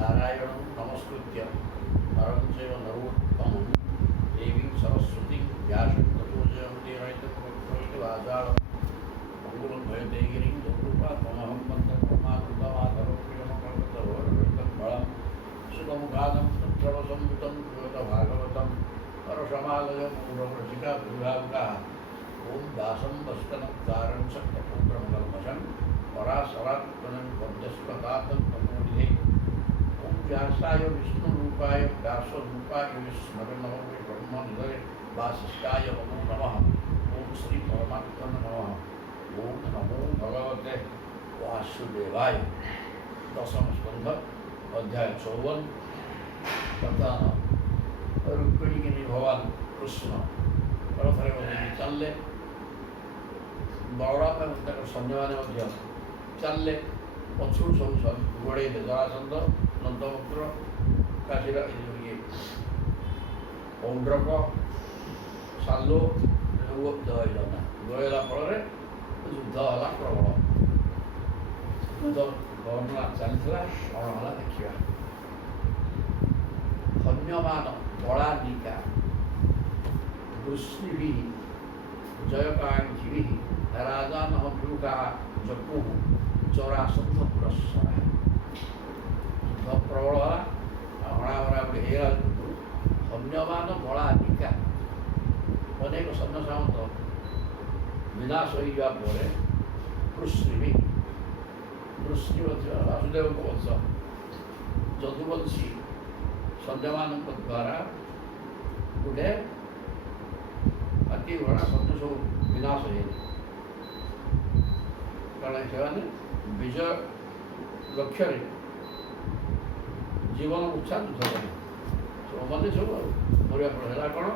नारायणं नमस्कृत्य नरं चैव नरोत्तमं देवीं सरस्वतीं व्यासं ततो जयमुदीरयितवाचालं मङ्गलभयदेगिरिं दुर्रूपात्महं मन्त्रप्रमातृतमातरोप्रियमकल्पतरोरवृतं बलं सुखमुखादं तत्रवसंयुतं भागवतं परशमालयं मूढरसिका दुर्गाङ्गाः ॐ दासं वस्तनं तारं सप्तपुत्रं कल्मषं पराशरात्मनं वद्यस्पतातं तमोनिधे ॐ व्यासाय विष्णुरूपाय व्यासरूपाय विष्णुर्नमः ब्रह्मनिधये वासिष्ठाय नमो नमः ॐ श्रीपरमात्मने नमः ॐ नमो भगवते वासुदेवाय। दशम स्कंध अध्याय 54 तथा रुक्मिणी के भगवान कृष्ण रथरे बसि चलले बलराम एवं सैन्य चलले पछू सब गोड़े जरासंध नंदपुत्र काशीर ये पौंड्रक सालो दहना गला फल युद्ध है प्रबल युद्ध वर्णना चलता कौन है देखा धन्यमान बलानिका वृष्णि जयकांक्षी राजान व्यूका जपु चौरासंध पुरस्कार युद्ध प्रबल हणामरा गोटे धन्यमान बलानिका अनेक सैन्य सामंत विनाश हो वृष्णि वृष्णि वासुदेव वंश जदुवंशी सैन्य मान द्वारा गोटे हाथी घोड़ा सैन्य सब विनाश हो कारण से विजय लक्ष्य जीवन उत्साह युद्ध करें मैंने सब मरिया पड़ा कौन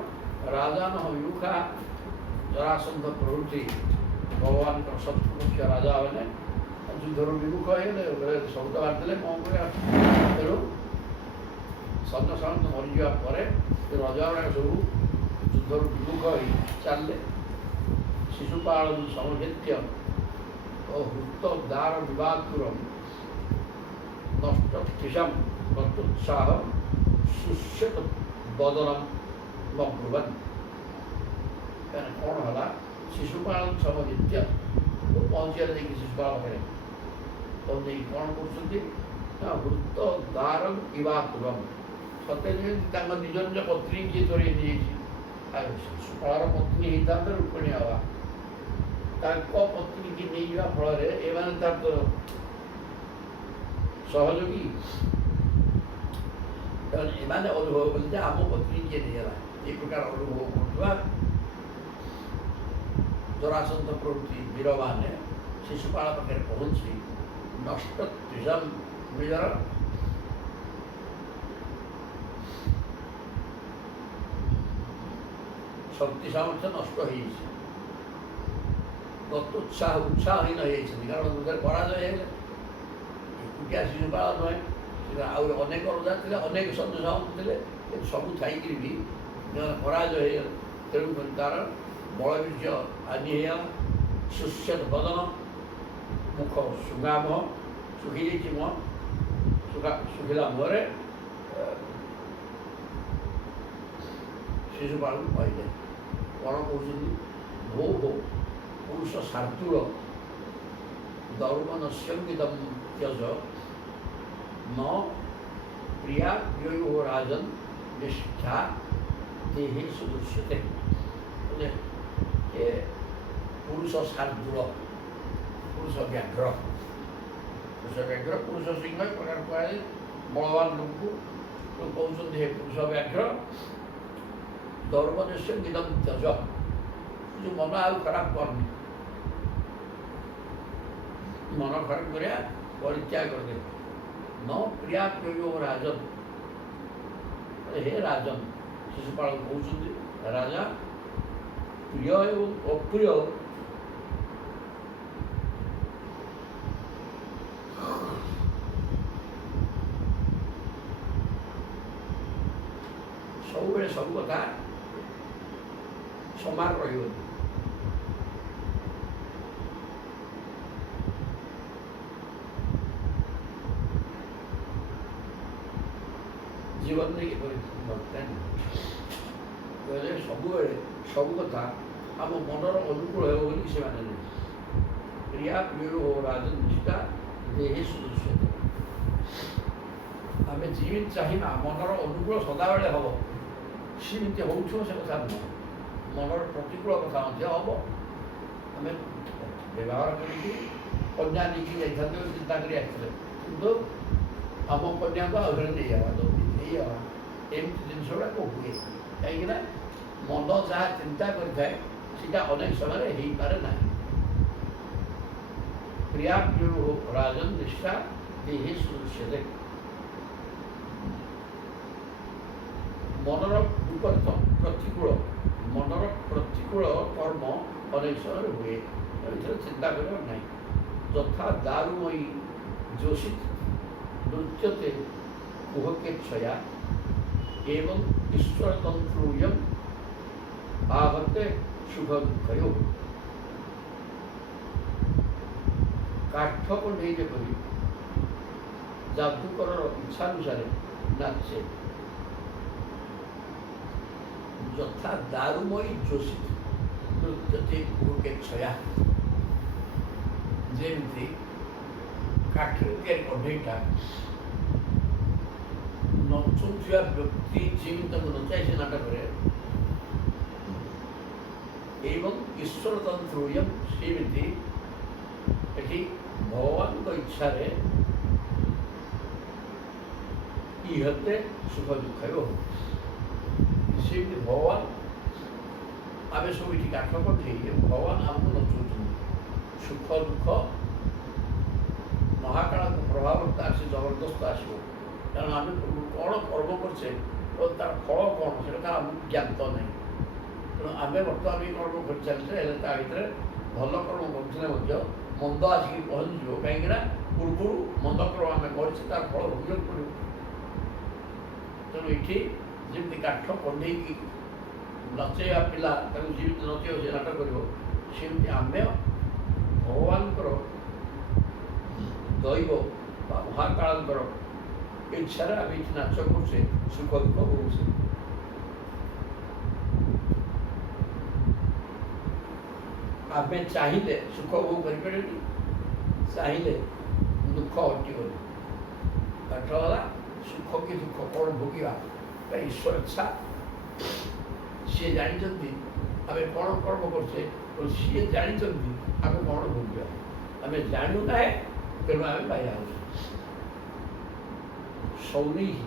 राजा न युखा जरासंध प्रवृत्ति भगवान सत्पुरुष राजा मैंने युद्धर विमुख हो शब्द बांधिले कौन कर तेणु सैन्य सामंत मरीजा राजा गुड़ा सब युद्धर विमुख हो चलले शिशुपाल समभेद्य हृत दार विवादपुरम नष्ट क्षिशम उत्साह सुष्यत बदनम मब्रुवन कौन है शिशुपाल समभेद्य पहुँचे देखिए शिशुपाल पाखे तो नहीं कौन कर हृत दार विवादपुरम सत्य निज निज पत्नी किए चोरी शिशुपाल पत्नी होता रुक्मिणी हवा पत्नी की नहीं जा फल सहयोगी एमाने अनुभव करते आम पत्नी किए नहीं ये प्रकार अनुभव कर जरासंध प्रवृत्ति वीर मैंने शिशुपाल पाखे पहुँची नष्ट त्रिशम निजर शक्ति सामर्थ्य नष्ट हो उत्साह उत्साहहीन होती कारण दुर्गा पराजय एकुटिया शिशुपाल नुहे अनेक रजा थे अनेक सैन्य सामंत थे सबू थी भी पराजय तेणु तार बलबीर्य आदि सुष्यत बदन मुख सुगा मुह सुखी जाइए मुह सुखिला मुहरे शिशुपाल को कहले कौन कहते भो भो पुरुष शार्दूल दौर्मन संगीतम त्यज न प्रिया व्ययो राजन निष्ठा देहे सुदृश्यते पुरुष शार्दूल पुरुष व्याघ्र पुरुष सिंह प्रकार कह बलवान लोक तो कहते हे पुरुष व्याघ्र दौर्मन संगीतम त्यज जो मन आ खराब करनी मन खराब कर परित्याग करदे न प्रिया प्रियो राजन हे राजन शिशुपाल कहते राजा प्रिय एवं अप्रिय सब सब कथा समान रही ଜୀବନରେ କିପରି ନଥାଏ କହିଲେ ସବୁବେଳେ ସବୁ କଥା ଆମ ମନର ଅନୁକୂଳ ହେବ ବୋଲି ସେମାନେ ନାହିଁ। ପ୍ରିୟା ପ୍ରିୟ ରାଜନିଷ୍ଠା ଦେହେ ସୁଦୃଶ୍ୟ। ଆମେ ଯେମିତି ଚାହିଁବା ମନର ଅନୁକୂଳ ସଦାବେଳେ ହେବ, ସେମିତି ହେଉଥିବ ସେ କଥା ନୁହଁ। ମନର ପ୍ରତିକୂଳ କଥା ମଧ୍ୟ ହେବ। ଆମେ ବ୍ୟବହାର କରିକି କନ୍ୟା ନେଇକି ଯାଇଥାନ୍ତୁ ଚିନ୍ତା କରି ଆସିଥିଲେ, କିନ୍ତୁ ଆମ କନ୍ୟାକୁ ଆହୁରି ନେଇଯାବା ନେଇଯାବା ଏମିତି ଜିନିଷ ଗୁଡ଼ାକ ହୁଏ। କାହିଁକିନା ମନ ଯାହା ଚିନ୍ତା କରିଥାଏ ସେଇଟା ଅନେକ ସମୟରେ ହେଇପାରେ ନାହିଁ। ପ୍ରିୟା ପ୍ରିୟ ରାଜନ ନିଷ୍ଠା ଦେହେ ସୁଦୃଶ୍ୟତେ। ମନର ବିପରୀତ ପ୍ରତିକୂଳ, ମନର ପ୍ରତିକୂଳ କର୍ମ ଅନେକ ସମୟରେ ହୁଏ, ଏଥିରେ ଚିନ୍ତା କରିବା ନାହିଁ। ଯଥା ଦାରୁମୟୀ ଯୋଷିତ ନୃତ୍ୟତେ କୁହକେଚ୍ଛୟା ଏବଂ ଈଶ୍ୱରତନ୍ତ୍ରୁୟମ୍ ଆହତେ ସୁଖ ଦୁଃଖୟୋ। କାଠ କଣ୍ଢେଇ ଯେପରି ଯାଦୁକରର ଇଚ୍ଛାନୁସାରେ ନାଚେ, ଯଥା ଦାରୁମୟୀ ଯୋଷିତ ନୃତ୍ୟତେ କୁହକେଚ୍ଛୟା, ଯେମିତି କାଠରେ ତିଆରି କଣ୍ଢେଇଟା ନଚୁଥିବା ବ୍ୟକ୍ତି ଯେମିତି ତାକୁ ନଚାଇ ସେ ନାଟକରେ, ଏବଂ ଈଶ୍ୱରତନ୍ତ୍ରୁୟମ୍ ସେମିତି ଏଠି ଭଗବାନଙ୍କ ଇଚ୍ଛାରେ ଇହତେ ସୁଖ ଦୁଃଖୟ। ସେମିତି ଭଗବାନ ଆମେ ସବୁ ଏଠି କାଠ କଣ୍ଢେଇ, ଭଗବାନ ଆମକୁ ନଚଉଛନ୍ତି। ସୁଖ ଦୁଃଖ ମହାକାଳଙ୍କ ପ୍ରଭାବ ତାର ସେ ଜବରଦସ୍ତ ଆସିବ, କାରଣ ଆମେ କ'ଣ କର୍ମ କରୁଛେ ଓ ତାର ଫଳ କ'ଣ ସେଟା ଆମକୁ ଜ୍ଞାତ ନାହିଁ। ତେଣୁ ଆମେ ବର୍ତ୍ତମାନ ଏଇ କର୍ମ କରିଚାଲିଛେ, ହେଲେ ତା ଭିତରେ ଭଲ କର୍ମ କରୁଥିଲେ ମଧ୍ୟ ମନ୍ଦ ଆସିକି ପହଞ୍ଚିଯିବ। କାହିଁକିନା ପୂର୍ବରୁ ମନ୍ଦ କର୍ମ ଆମେ କରିଛେ, ତାର ଫଳ ଭୋଗିବାକୁ ପଡ଼ିବ। ତେଣୁ ଏଠି ଯେମିତି କାଠ କଣ୍ଢେଇକି ନଚେଇବା ପିଲା ତାକୁ ଯେମିତି ନଚେଇବ ସେ ନାଟକ କରିବ, ସେମିତି ଆମେ ଭଗବାନଙ୍କର ଦୈବ ବା ମହାକାଳଙ୍କର ଇଚ୍ଛାରେ ଆମେ ଏଠି ନାଚ କରୁଛେ, ସୁଖ ଦୁଃଖ କରୁଛେ। ଆମେ ଚାହିଁଲେ ସୁଖ ଭୋଗ କରିପାରିବେନି, ଚାହିଁଲେ ଦୁଃଖ ହଟିବନି। ପାଠ ହେଲା ସୁଖ କି ଦୁଃଖ କ'ଣ ଭୋଗିବା, ଈଶ୍ୱର ଇଚ୍ଛା। ସିଏ ଜାଣିଛନ୍ତି ଆମେ କ'ଣ କର୍ମ କରୁଛେ, ସିଏ ଜାଣିଛନ୍ତି ଆମେ କ'ଣ ଭୋଗିବା। ଆମେ ଜାଣୁନାହେଁ, ତେଣୁ ଆମେ ବାୟା ହେଉଛୁ। ସୌନୈଃ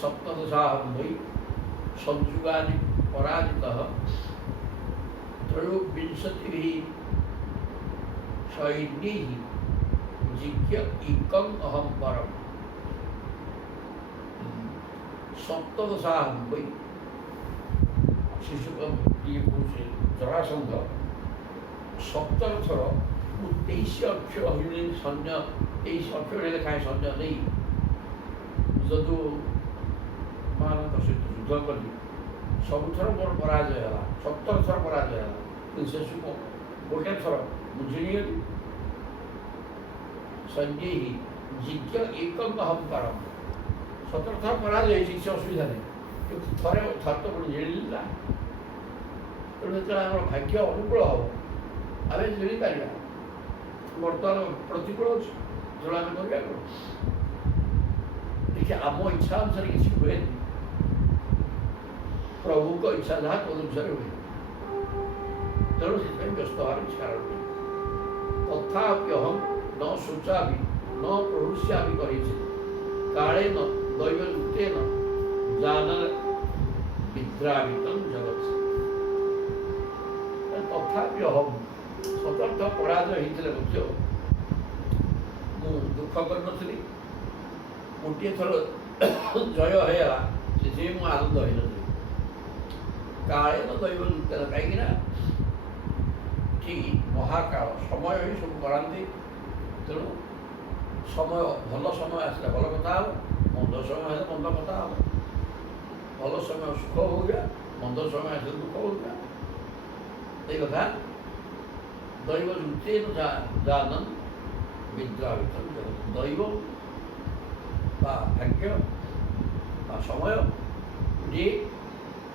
ସପ୍ତଦଶାହମ୍ବୈ ସଂଯୁଗାନି ପରାଜିତଃ ତ୍ରୟୋବିଂଶତିभिः ସୈନ୍ୟैଃ ଜିଜ୍ଞ ଏକଂ ଅହଂ ପରମ୍। ସପ୍ତଦଶାହମ୍ବୈ ଶିଶୁକ ଇଏ କହୁଛି ଜରାସନ୍ଧ 17 ଥର ମୁଁ 23 ଅକ୍ଷର ସୈନ୍ୟ 23 ଅକ୍ଷର ଲେଖାଏଁ ସୈନ୍ୟ ନେଇ ଯଦୁମାନଙ୍କ ସହିତ ଯୁଦ୍ଧ କଲି। ସବୁଥର ମୋର ପରାଜୟ ହେଲା, 17 ଥର ପରାଜୟ ହେଲା, କିନ୍ତୁ ଶେଷକୁ ଗୋଟେ ଥର ମୁଁ ଜିଣିଗଲି। ସୈନ୍ୟୈଃ ଜିଜ୍ଞ ଏକଂ ଅହଂ ପରମ୍। 17 ଥର ପରାଜୟ ହେଇଛି, କିଛି ଅସୁବିଧା ନାହିଁ, କିନ୍ତୁ ଥରେ ତ ପୁଣି ଜିଣିଲି ନା। ତେଣୁ ଯେତେବେଳେ ଆମର ଭାଗ୍ୟ ଅନୁକୂଳ ହେବ ଆମେ ଜିଣିପାରିବା। ବର୍ତ୍ତମାନ ପ୍ରତିକୂଳ ଅଛି, ତେଣୁ ଆମେ କରିବା କ'ଣ? देखिए आम इच्छा अनुसार किसी हुए प्रभु को इच्छा जहाँ तदनुसार हुए तेणु से व्यस्त हवार किसी कारण नहीं। तथाप्यहम न शोचा भी न प्रभुष्या भी करी काले न दैवयुक्तेन जानन विद्रावितं जगत्। तथाप्यहम सतर्थ पराजय होते मध्य मुझ दुख कर नी गोटे थर जय होगा से मुझे आनंद हो काले न दैवयुक्तेन कहीं ठीक महाकाल समय ही सब कराती तेणु समय भल समय आसला भल कथा हम मंद समय आसे मंद कथा हम भल समय सुख हो गया मंद समय आसे दुख हो गया ये कथा दैवयुक्तेन जानन विद्रावितं जगत्। दैव बा भाग्य ବା ସମୟ ଯେ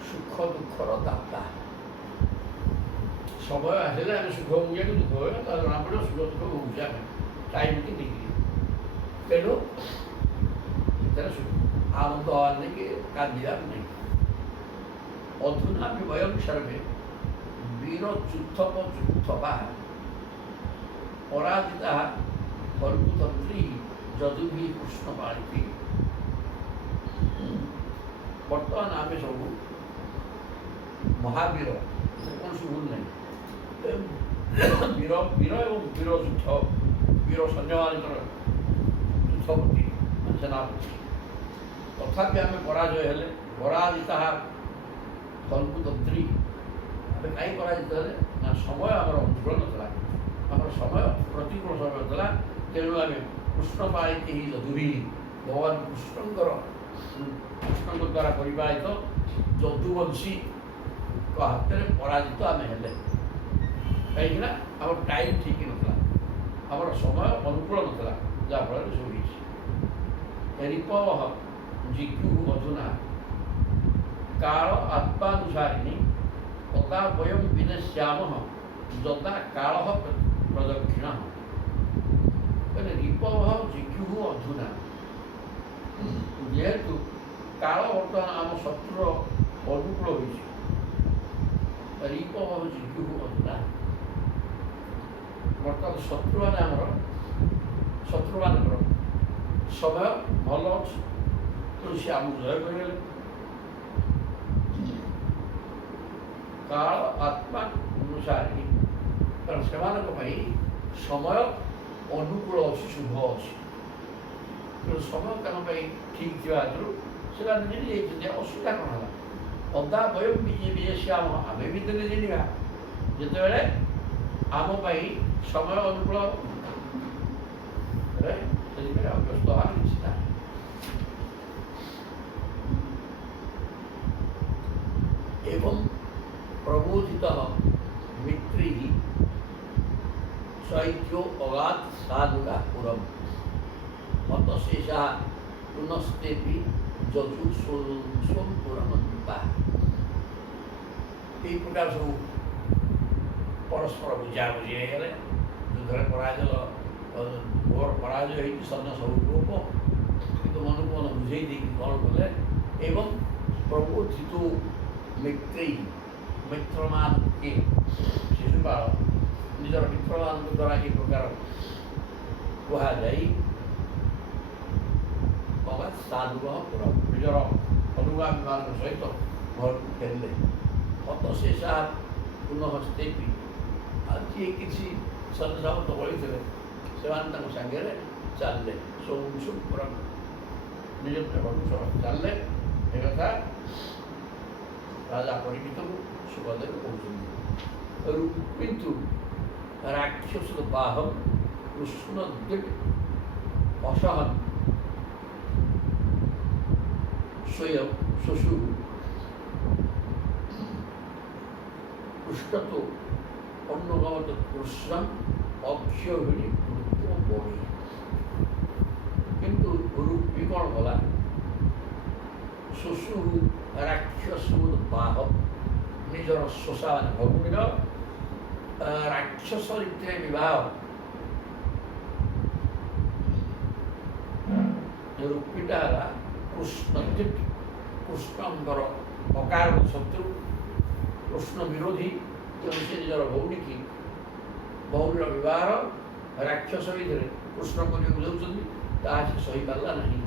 ସୁଖ ଦୁଃଖର ଦାତା। ସମୟ ଆସିଲେ ଆମେ ସୁଖ ଭୋଗିବାକୁ ଦୁଃଖ ହୁଏ ତା ଜଣାପଡ଼ିବ ସୁଖ ଦୁଃଖ ଭୋଗୁଛେ ଆମେ ଟାଇମ୍କି ନେଇକିରି। ତେଣୁ ସେଥିରେ ଆନନ୍ଦ ହବାର ନାହିଁ କି କାନ୍ଦିବାର ନାହିଁ। ଅଧୁନା ବିଭୟଂ ସର୍ବେ ବୀର ଯୁଦ୍ଧ ବା ପରାଜିତା ଫଲ୍ଗୁତନ୍ତ୍ରୀ ଯଦୁଭି କୃଷ୍ଣ ପାଳିତି। ବର୍ତ୍ତମାନ ଆମେ ସବୁ ମହାବୀର, କୌଣସି ଭୁଲ ନାହିଁ। ବୀର ଏବଂ ବୀର ଯୁଦ୍ଧ, ବୀର ସୈନ୍ୟମାନଙ୍କର ଯୁଦ୍ଧପତି ସେନାପତି। ତଥାପି ଆମେ ପରାଜୟ ହେଲେ, ପରାଜିତା ଫଲ୍ଗୁତନ୍ତ୍ରୀ। ଆମେ କାହିଁ ପରାଜିତ ହେଲେ ନା ସମୟ ଆମର ଅନୁକୂଳ ନଥିଲା, ଆମର ସମୟ ପ୍ରତିକୂଳ ସମୟ ଥିଲା। ତେଣୁ ଆମେ କୃଷ୍ଣ ପାଳିତ ହିଁ ଯଦୁଭି, ଭଗବାନ କୃଷ୍ଣଙ୍କ ଦ୍ୱାରା ପରିପାଳିତ ଯଦୁବଂଶୀଙ୍କ ହାତରେ ପରାଜିତ ଆମେ ହେଲେ। କାହିଁକିନା ଆମର ଟାଇମ୍ ଠିକ୍ ନଥିଲା, ଆମର ସମୟ ଅନୁକୂଳ ନଥିଲା, ଯାହାଫଳରେ ସବୁ ହେଇଛି। ରିପବଃ ଜିଜ୍ଞୁଃ ଅଧୁନା କାଳ ଆତ୍ମାନୁସାରିଣୀ ତଦା ବୟଂ ବିନଶ୍ୟାମଃ ଯଦା କାଳଃ ପ୍ରଦକ୍ଷିଣଃ। ରିପବଃ ଜିଜ୍ଞୁଃ ଅଧୁନା, ଯେହେତୁ କାଳ ବର୍ତ୍ତମାନ ଆମ ଶତ୍ରୁର ଅନୁକୂଳ ହୋଇଛି। ରିପବଃ ଜିଜ୍ଞୁଃ ଅଧୁନା, ବର୍ତ୍ତମାନ ଶତ୍ରୁମାନେ ଆମର ଶତ୍ରୁମାନଙ୍କର ସମୟ ଭଲ ଅଛି, ତେଣୁ ସେ ଆମକୁ ଜୟ କରିଗଲେ। କାଳ ଆତ୍ମା ଅନୁସାରେ, କାରଣ ସେମାନଙ୍କ ପାଇଁ ସମୟ ଅନୁକୂଳ ଅଛି, ଶୁଭ ଅଛି। ତେଣୁ ସମୟ ତାଙ୍କ ପାଇଁ ଠିକ୍ ଥିବା ହେତୁ ସେମାନେ ଜିଣି ଯାଇଛନ୍ତି। ଅସୁବିଧା କ'ଣ ହେଲା? ଅଦା ବୟଂ ବିଜେଶ୍ୟାମ, ଆମେ ବି ଦିନେ ଜିଣିବା ଯେତେବେଳେ ଆମ ପାଇଁ ସମୟ ଅନୁକୂଳ। ସେଥିପାଇଁ ଅଭ୍ୟସ୍ତ ହେବାର କିଛି ନାହିଁ। ଏବଂ ପ୍ରବୋଧିତ ମିତ୍ରୀ ଶୈତ୍ୟୋ ଅଗାଧ ସାଧୁରା ପୁରମ୍ ହତଶେଷା ପୁନସ୍ତେପି ଯଦୁ ସ୍ୱଂ ପୁରମନ୍ତା। এই প্রকার ସବୁ ପରସ୍ପର ବୁଝାବୁଝି ହେଇଗଲେ। ଯୁଦ୍ଧରେ ପରାଜୟ, ଘୋର ପରାଜୟ ହେଇଛି, ସୈନ୍ୟ ସବୁ ଲୋପ, କିନ୍ତୁ ମନକୁ ମନ ବୁଝେଇ ଦେଇକି କ'ଣ କଲେ? ଏବଂ ପ୍ରବୋଧିତ ମିତ୍ରୀ, ମିତ୍ରମାନ କିଏ? ଶିଶୁପାଳ ନିଜର ମିତ୍ରମାନଙ୍କ ଦ୍ୱାରା ଏ ପ୍ରକାର କୁହାଯାଇ ଅଗାଧ ସାଧୁର ପୁର ନିଜର ଅନୁଗାମୀମାନଙ୍କ ସହିତ ଘରକୁ ଫେରିଲେ। ହତଶେଷା ପୁନଃସ୍ତେପି, ଆଉ ଯିଏ କିଛି ସନ୍ନ୍ୟାସ ବଳିଥିଲେ ସେମାନେ ତାଙ୍କ ସାଙ୍ଗରେ ଚାଲିଲେ। ସବୁ ପୁର ନିଜ ଘରକୁ ଚାଲିଲେ। ଏ କଥା ରାଜା ପରିଚିତକୁ ସୁଭଦ୍ରାକୁ କହୁଛନ୍ତି। କିନ୍ତୁ ରାକ୍ଷସ ବାହନ କୃଷ୍ଣ ଅସହନ ସ୍ୱୟଂ ଶଶୁ ପୃଷ୍ଠତୋ ଅନୁଗମତ କୃଷ୍ଣ ଅକ୍ଷୟୀ ମୃତ୍ୟୁ ବଢ଼ି। କିନ୍ତୁ ରୁପି କ'ଣ କଲା? ଶଶୁ ରାକ୍ଷସ ବାହ, ନିଜର ଶୋଷା ମାନେ ଭଉଣୀର ରାକ୍ଷସ ରୀତିରେ ବିବାହ। ରୁପିଟା ହେଲା କୃଷ୍ଣ, କୃଷ୍ଣଙ୍କର ଅକାରଣ ଶତ୍ରୁ, କୃଷ୍ଣ ବିରୋଧୀ। ତେଣୁ ସେ ନିଜର ଭଉଣୀକି, ଭଉଣୀର ବିବାହ ରାକ୍ଷସ ଭିତରେ କୃଷ୍ଣ କରିବାକୁ ଯାଉଛନ୍ତି, ତାହା ସେ ସହିପାରିଲା ନାହିଁ।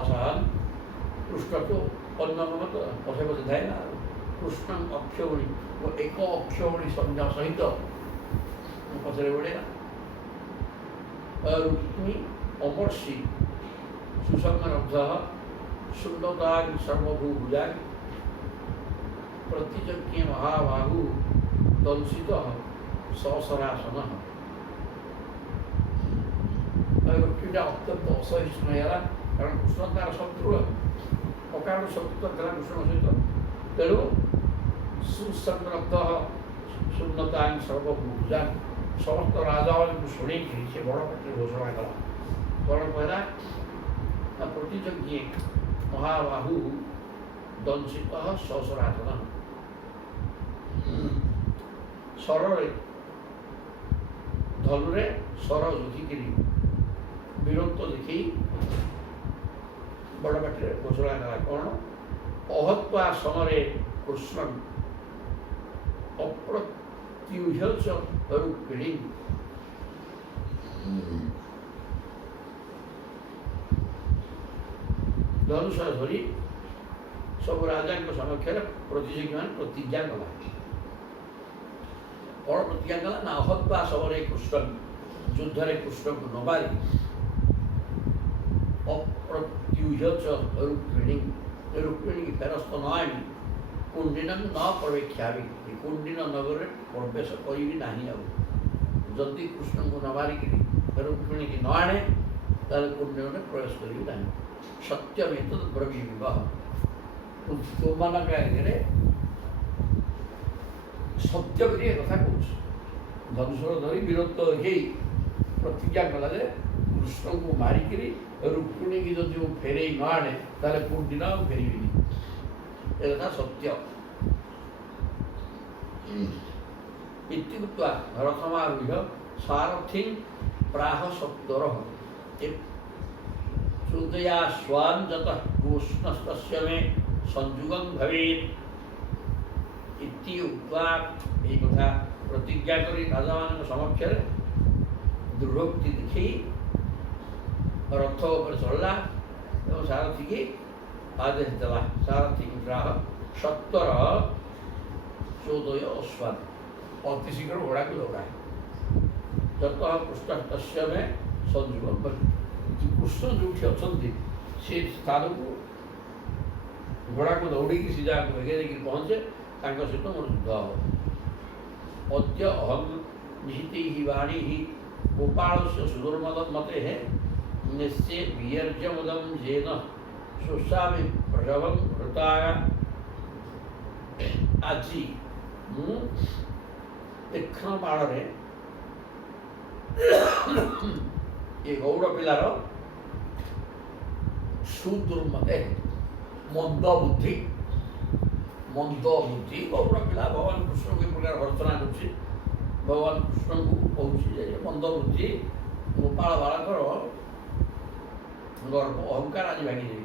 ଅସହନ କୃଷ୍ଣକୁ ଅନ୍ୟମତ ପଛେ ପଛେ ଥାଏ ନା। କୃଷ୍ଣ ଅକ୍ଷୟଣୀ ଓ ଏକ ଅକ୍ଷୟଣୀ ସଂଜ୍ଞା ସହିତ ପଛରେ ଗୋଡ଼େଇଲା। ରୁକ୍ମୀ ଅମର୍ଷି ସୁସଙ୍ଗରବ୍ଧ ସୁନ୍ଦତାଂ ସର୍ବଭୂଭୁଜାଂ ପ୍ରତିଯଜ୍ଞ ମହାବାହୁ ଦଂଶିତ ସହସରାସନ। ରୁକ୍ମୀଟା ଅତ୍ୟନ୍ତ ଅସହିଷ୍ଣୁ ହେଇଗଲା, କାରଣ କୃଷ୍ଣ ତାର ଶତ୍ରୁ, ଅକାରଣ ଶତ୍ରୁତା ଥିଲା କୃଷ୍ଣଙ୍କ ସହିତ। ତେଣୁ ସୁସଂରବ୍ଧ ଶୂନ୍ୟତାଂ ସର୍ବଭୂଭୁଜାଂ, ସମସ୍ତ ରାଜାମାନଙ୍କୁ ଶୁଣିକି ସେ ବଡ଼ ପାଟିରେ ଘୋଷଣା କଲା। କ'ଣ କହିଲା? ପ୍ରତି प्रतिज्ञे महाबाहु दंशित ससराधन शर धनुरे शर जोखिकी वीरत्व देखी बड़ पाटे घोषणा कला कौन अहत्वा समरे कृष्ण अप्रत्युह्य रुक्मिणी धनुष धरी सब राजा समक्ष प्रतिज्ञा प्रतिज्ञा कला कौन प्रतिज्ञा कला ना अहत्वा समरे कृष्ण युद्ध कृष्ण को न मारी अप्रत्युह्य रुक्मिणी रुक्मिणी की फेरस्त न आनी कुंडिन न प्रवेक्षा कुंडिन नगर प्रवेश करी ना जदि कृष्ण को न मारिक रुक्मिणी की न आने कुंडिन में प्रवेश करी ना सत्यमेत ब्रवीव तुम आगे सत्य कर कथा कौच धनुषर धरी वीरत्व देखी प्रतिज्ञा कला कृष्ण को मारिक रुक्मिणी की जदि फेरे न आने कुंडी ना फेर कथा सत्य इत्युक्त्वा रथमारूढ़ सारथी प्राह सत्तर श्रुतया स्वान् जतः कृष्णस्तस्य मे संयुगं भवेत् इति उक्त्वा एई कथा प्रतिज्ञा करी राजा मान समक्ष दुर्भक्ति देखी रथ ऊपर चलला और सारथी की आदेश देला सारथी की प्राह 70 चौदह अश्वान अति शीघ्र घोड़ा को दौड़ाए जत कृष्ण तस्य में संयुग कृष्ण जो अच्छा से स्थान को घोड़ा को दौड़ी सी जगह को एगे पहुँचे सहित मोर युद्ध हम अद्य अहम निहित ही वाणी ही गोपाल से सुदुर्मद मते है निश्चय वियर्जमुदम जेन सुषा में प्रभव हृताया आज मु तीक्ष्ण बाण ये गौड़ पिलार सुदुर्मते मंद बुद्धि गौड़ पिला भगवान कृष्ण को प्रकार भर्सना कर भगवान कृष्ण को कहूँ मंद बुद्धि गोपाल बालकर गर्भ अहंकार आज भांगी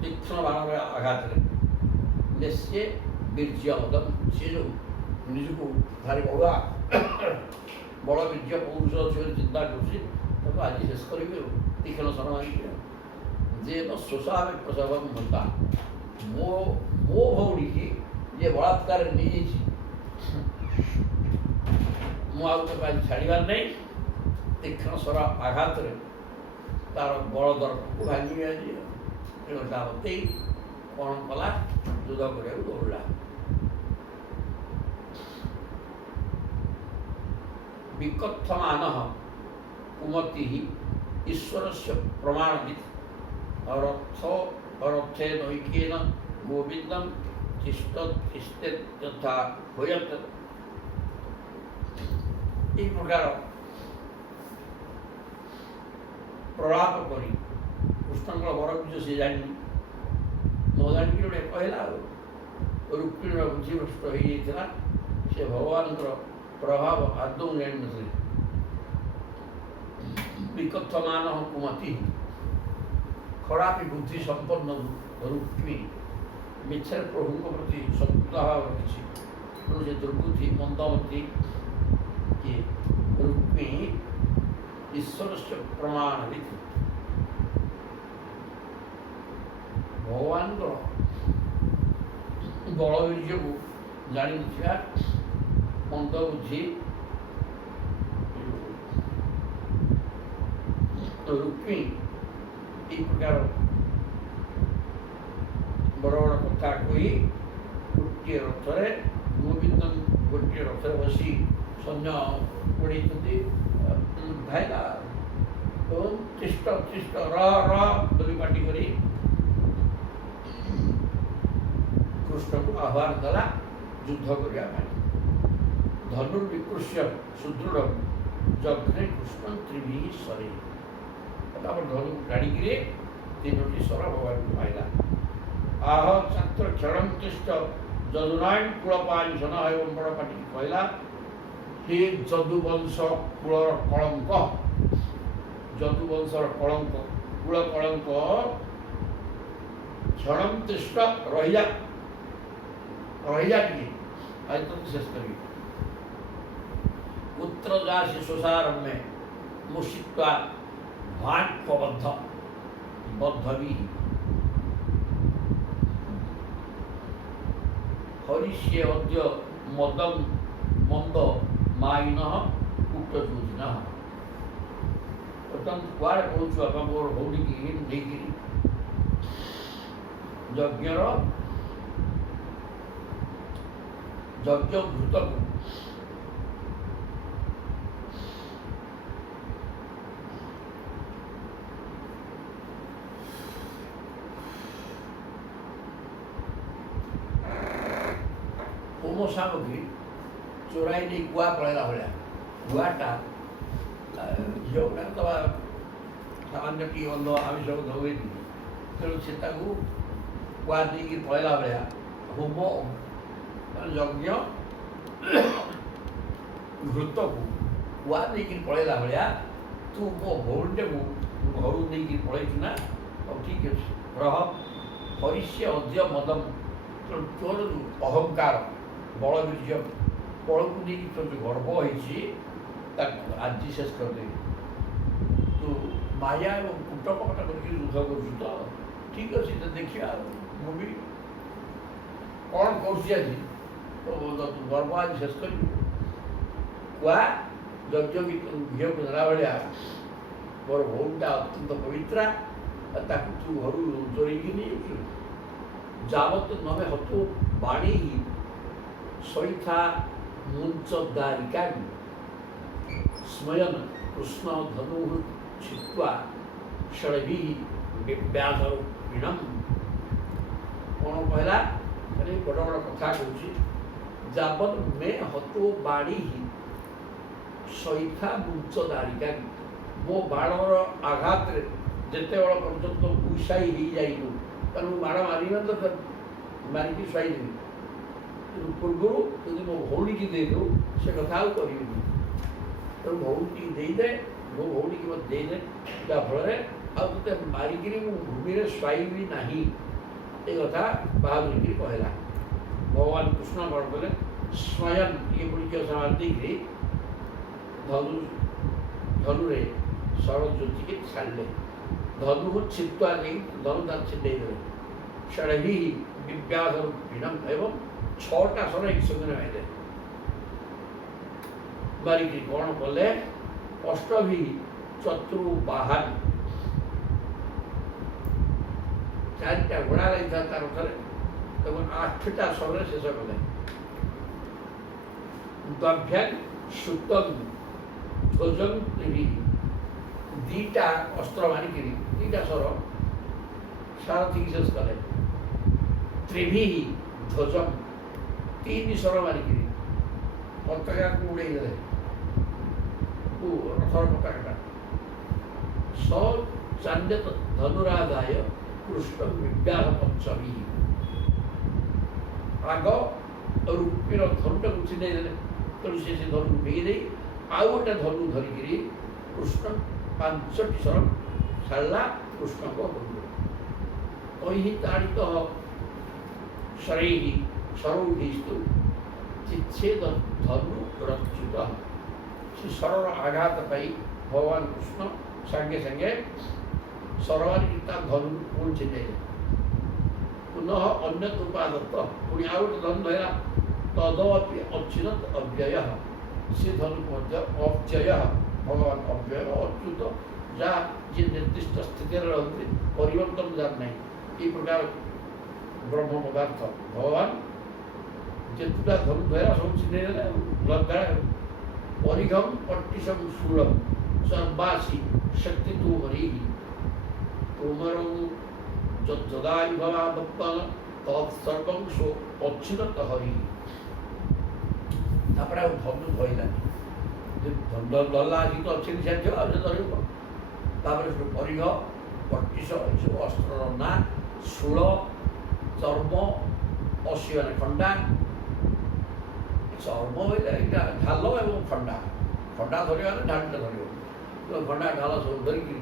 तीक्ष्ण बाण आघात निश्चय वीर्यमदम सी जो निज को भारी बड़ा बड़ वीर्य पौरुष अच्छे चिंता कर आज शेष करी तीक्षण सन मांगे जे शोषा में प्रसव होता मो मो भौणी की जे बलात्कार नहीं मुझे छाड़बार नहीं तीक्षण स्वर आघात तार बड़ दर्प को भांगी आज कौन कला युद्ध कर दौड़ा विकथमान कुमति ईश्वर से प्रमाणित अर्थे नैकेन गोविंदम तथा होयत एक प्रकार प्रलाप करी कृष्ण बर बुझ सी जानी न जाणी गोटे कहला रुक्मिणी बुद्धिभ्रष्ट हो जाता से भगवान प्रभाव आदौ जानी विकथमान कुमति खरापी बुद्धि संपन्न रुक्मी मिथ्या प्रभु को प्रति संयुक्त भाव रखी से दुर्बुद्धि मंदमती ये रुक्मी ईश्वर से प्रमाणित भगवान बलवीर्य को जानी मंद बुद्धि रुक्मी एक प्रकार बड़ बड़ कथा कही गोटे रथरे गोविंद गोटे रथरे बसी सैन्य पड़ी धाइला तिष्ट तिष्ट रही पाटी कर कृष्ण को आह्वान कला युद्ध करने धनुर्विकृष्य सुदृढ़ जघ्ने कृष्ण त्रिभी सरे ତାପରେ ଧନୁ ଟାଣିକିରି ତିନୋଟି ସ୍ୱର ଭଗବାନଙ୍କୁ ପାଇଲା। ଆହ ଛାତ୍ର କ୍ଷଣଂ ତିଷ୍ଠ ଯଦୁନାୟଣ କୂଳପାଞ୍ଚନ ଏବଂ ବଡ଼ ପାଟିକି କହିଲା, ହେ ଯଦୁବଂଶ କୂଳର କଳଙ୍କ, ଯଦୁବଂଶର କଳଙ୍କ, କୂଳ କଳଙ୍କ, କ୍ଷଣଂ ତିଷ୍ଠ ରହିଯା, ରହିଯା ଟିକେ, ଆଜି ତତେ ଶେଷ କରିବି। ପୁତ୍ର ଯାସି ସୁସାରମ୍ୟ ମୁଷିତ୍ୱା ଭାଟ୍ପବଦ୍ଧ ବଦ୍ଧବି ହରିଷ୍ୟେ ଅଦ୍ୟ ମଦଂ ମନ୍ଦ ମାଇନଃ କୂଟଯୋଜିନଃ। ବର୍ତ୍ତମାନ କୁଆଡ଼େ କହୁଛୁ ବାପା ମୋର ଭଉଣୀକି ନେଇକିରି ଯଜ୍ଞର ଯଜ୍ଞ ଘୃତକୁ ହୋମ ସାମଗ୍ରୀ ଚୋରାଇ ନେଇ ଗୁଆ ପଳେଇଲା ଭଳିଆ, ଗୁଆଟା ଝିଅଗୁଡ଼ାକ ତ ସାମାନ୍ୟ ଟିକେ ଗନ୍ଧ ଆମିଷ ଗନ୍ଧ ହୁଏନି, ତେଣୁ ସେ ତାକୁ ଗୁଆ ଦେଇକି ପଳେଇଲା ଭଳିଆ ହୋମ ଯଜ୍ଞ ଘୃତକୁ ଗୁଆ ଦେଇକି ପଳେଇଲା ଭଳିଆ ତୁ ମୋ ଭଉଣୀଟାକୁ ଘରୁ ନେଇକି ପଳେଇଛୁ ନା, ହଉ ଠିକ୍ ଅଛି ରହ। ହରିଷ୍ୟ ଅଦ୍ୟ ମଦମ୍, ତୋର ଅହଙ୍କାର ବଳ ବୀର୍ଯ୍ୟ ବଳକୁ ନେଇକି ତୋର ଯେଉଁ ଗର୍ବ ହେଇଛି ତାକୁ ଆଜି ଶେଷ କରିଦେବି। ତୁ ମାୟା ଏବଂ କୂଟକପଟ କରିକି ଯୁଦ୍ଧ କରୁଛୁ ତ, ଠିକ୍ ଅଛି ତ ଦେଖିବା ମୁଁ ବି କ'ଣ କରୁଛି ଆଜି, ତ ଗର୍ବ ଆଜି ଶେଷ କରିବି। କୁଆ ଯଜ୍ଞ ଝିଅକୁ ନେଲା ଭଳିଆ ମୋର ଭଉଣୀଟା ଅତ୍ୟନ୍ତ ପବିତ୍ରା, ତାକୁ ତୁ ଘରୁ ଚୋରେଇକି ନେଇଛୁ। ଯାବତ ନମେ ହତୁ ବାଣୀ ସୈଥା ମୁଞ୍ଚଦାରିକା ସ୍ମୟନ କୃଷ୍ଣ ଧନୁ ଛିତ୍ୱା ଷଡ଼ଭି ବ୍ୟାସର ପୀଡ଼ମ୍। କ'ଣ କହିଲା? ଖାଲି ବଡ଼ ବଡ଼ କଥା କହୁଛି। ଯାବତ ମେ ହତୁ ବାଣୀ ସୈଥା ମୁଞ୍ଚଦାରିକା, ମୋ ବାଣର ଆଘାତରେ ଯେତେବେଳେ ପର୍ଯ୍ୟନ୍ତ ଉଷାଇ ହେଇଯାଇନୁ, କାରଣ ମୁଁ ବାଣ ମାରିବା ତ ମାରିକି ଶୁଆଇଦେବି, ପୂର୍ବରୁ ଯଦି ମୋ ଭଉଣୀକି ଦେଇଦେଉ ସେ କଥା ଆଉ କରିବିନି, ତେଣୁ ଭଉଣୀକି ଦେଇଦେ, ମୋ ଭଉଣୀକି ମୋତେ ଦେଇଦେ, ଯାହାଫଳରେ ଆଉ ତୋତେ ମାରିକିରି ମୁଁ ଭୂମିରେ ଶୁଆଇବି ନାହିଁ, ଏ କଥା ବାହାଦୁରିକିରି କହିଲା। ଭଗବାନ କୃଷ୍ଣ କ'ଣ କଲେ? ସ୍ୱୟଂ ଟିକେ ବୁଡ଼ିକି ସମାଜ ଦେଇକିରି ଧନୁରେ ସରସ୍ୱତୀକି ଛାଡ଼ିଲେ, ଧନୁ ଛିତ୍ୱା ନେଇ ଧନୁ ତାର ଛିଣ୍ଡେଇ ଦେଲେ। ଷଡ଼ଭି ବିବ୍ୟାସର ପୀଡ଼ମ୍ ଏବଂ 6ଟା ସ୍ୱର ଏକ ସଙ୍ଗରେ ମାରିଲେ। ମାରିକି କ'ଣ କଲେ? ଅଷ୍ଟଭି ଚତୁର୍ବାହାନ, 4ଟା ଘୋଡ଼ା ଲାଗିଥିଲା ତା ରଥରେ, ଏବଂ 8ଟା ସ୍ୱରରେ ଶେଷ କଲେ। ଦଭ୍ୟାନ୍ ସୁତଂ ଧ୍ୱଜଂ ତ୍ରିଭି, 2ଟା ଅସ୍ତ୍ର ମାରିକିରି 2ଟା ସ୍ୱର ସାରଥିକି ଶେଷ କଲେ। ତ୍ରିଭି ଧ୍ୱଜଂ, 3 ସ୍ୱର ମାରିକିରି ପତାକାକୁ ଉଡ଼େଇ ଦେଲେ, ରଥର ପତାକାଟା। ସ ଚାଣ୍ଡ୍ୟତ ଧନୁରାଧାୟ କୃଷ୍ଣ ବିବ୍ୟାସ ପଞ୍ଚମୀ, ଆଗ ରୁକ୍ମିର ଧନୁଟାକୁ ଛିଣ୍ଡେଇ ଦେଲେ, ତେଣୁ ସେ ଧନୁ ଭେଇ ଦେଇ ଆଉ ଗୋଟେ ଧନୁ ଧରିକିରି କୃଷ୍ଣ 5ଟି ସ୍ୱର ଛାଡ଼ିଲା କୃଷ୍ଣଙ୍କ ଧନୁରେ। ତୈଃ ତାଡ଼ିତ ଶରୈଃ ସରୌଢିସ୍ତୁ ଚିଚ୍ଛେଦ ଧନୁ ରଚ୍ୟୁତ, ସେ ଶରର ଆଘାତ ପାଇ ଭଗବାନ କୃଷ୍ଣ ସାଙ୍ଗେ ସାଙ୍ଗେ ଶରବାରିକି ତା ଧନୁ ପୁଣି ଛିଣ୍ଡେଇଲେ। ପୁନଃ ଅନ୍ୟତ୍ ଉପାଦତ୍ତ, ପୁଣି ଆଉ ଗୋଟେ ଧନୁ ଧରିଲା। ତଦପି ଅଚ୍ୟୁତ ଅବ୍ୟୟ, ସେ ଧନୁକୁ ମଧ୍ୟ ଅବ୍ୟୟ, ଭଗବାନ ଅବ୍ୟୟ ଅଚ୍ୟୁତ, ଯାହା ଯିଏ ନିର୍ଦ୍ଦିଷ୍ଟ ସ୍ଥିତିରେ ରହନ୍ତି, ପରିବର୍ତ୍ତନ ଯାହାର ନାହିଁ, এই ପ୍ରକାର ବ୍ରହ୍ମ ପଦାର୍ଥ ଭଗବାନ ଯେତେଟା ଧନୁ ଧରା ସବୁ ଛିଣ୍ଡେଇ ଦେଲେ। ଲଙ୍କା ପରିଘମ ପଟ୍ଟିସମ ଶୂଳମ ସର୍ବାସୀ ଶକ୍ତି ତୁ ହରି, ତୁମର ଯଦାୟୁଭବାଦତ୍ତାନ ତତ୍ସର୍ବଂ ସୋ ଅଚ୍ୟୁତ ହରି। ତାପରେ ଆଉ ଧନୁ ଧଇଲାନି, ଧରିଲା ଆଜି ତ ଅଛି ସେଠି ଆଉ ସେ ଧରିବ। ତାପରେ ସେଠୁ ପରିଘ ପଟିଶ ଏସବୁ ଅସ୍ତ୍ରର ନାଁ, ଶୂଳ, ଚର୍ମ, ଅଶୀ ମାନେ ଖଣ୍ଡା। ଚର୍ମ ବୋଇଲେ ଏଇଟା ଢାଲ ଏବଂ ଖଣ୍ଡା, ଖଣ୍ଡା ଧରିବ ମାନେ ଢାଲଟା ଧରିବ, ଖଣ୍ଡା ଢାଲ ସବୁ ଧରିକି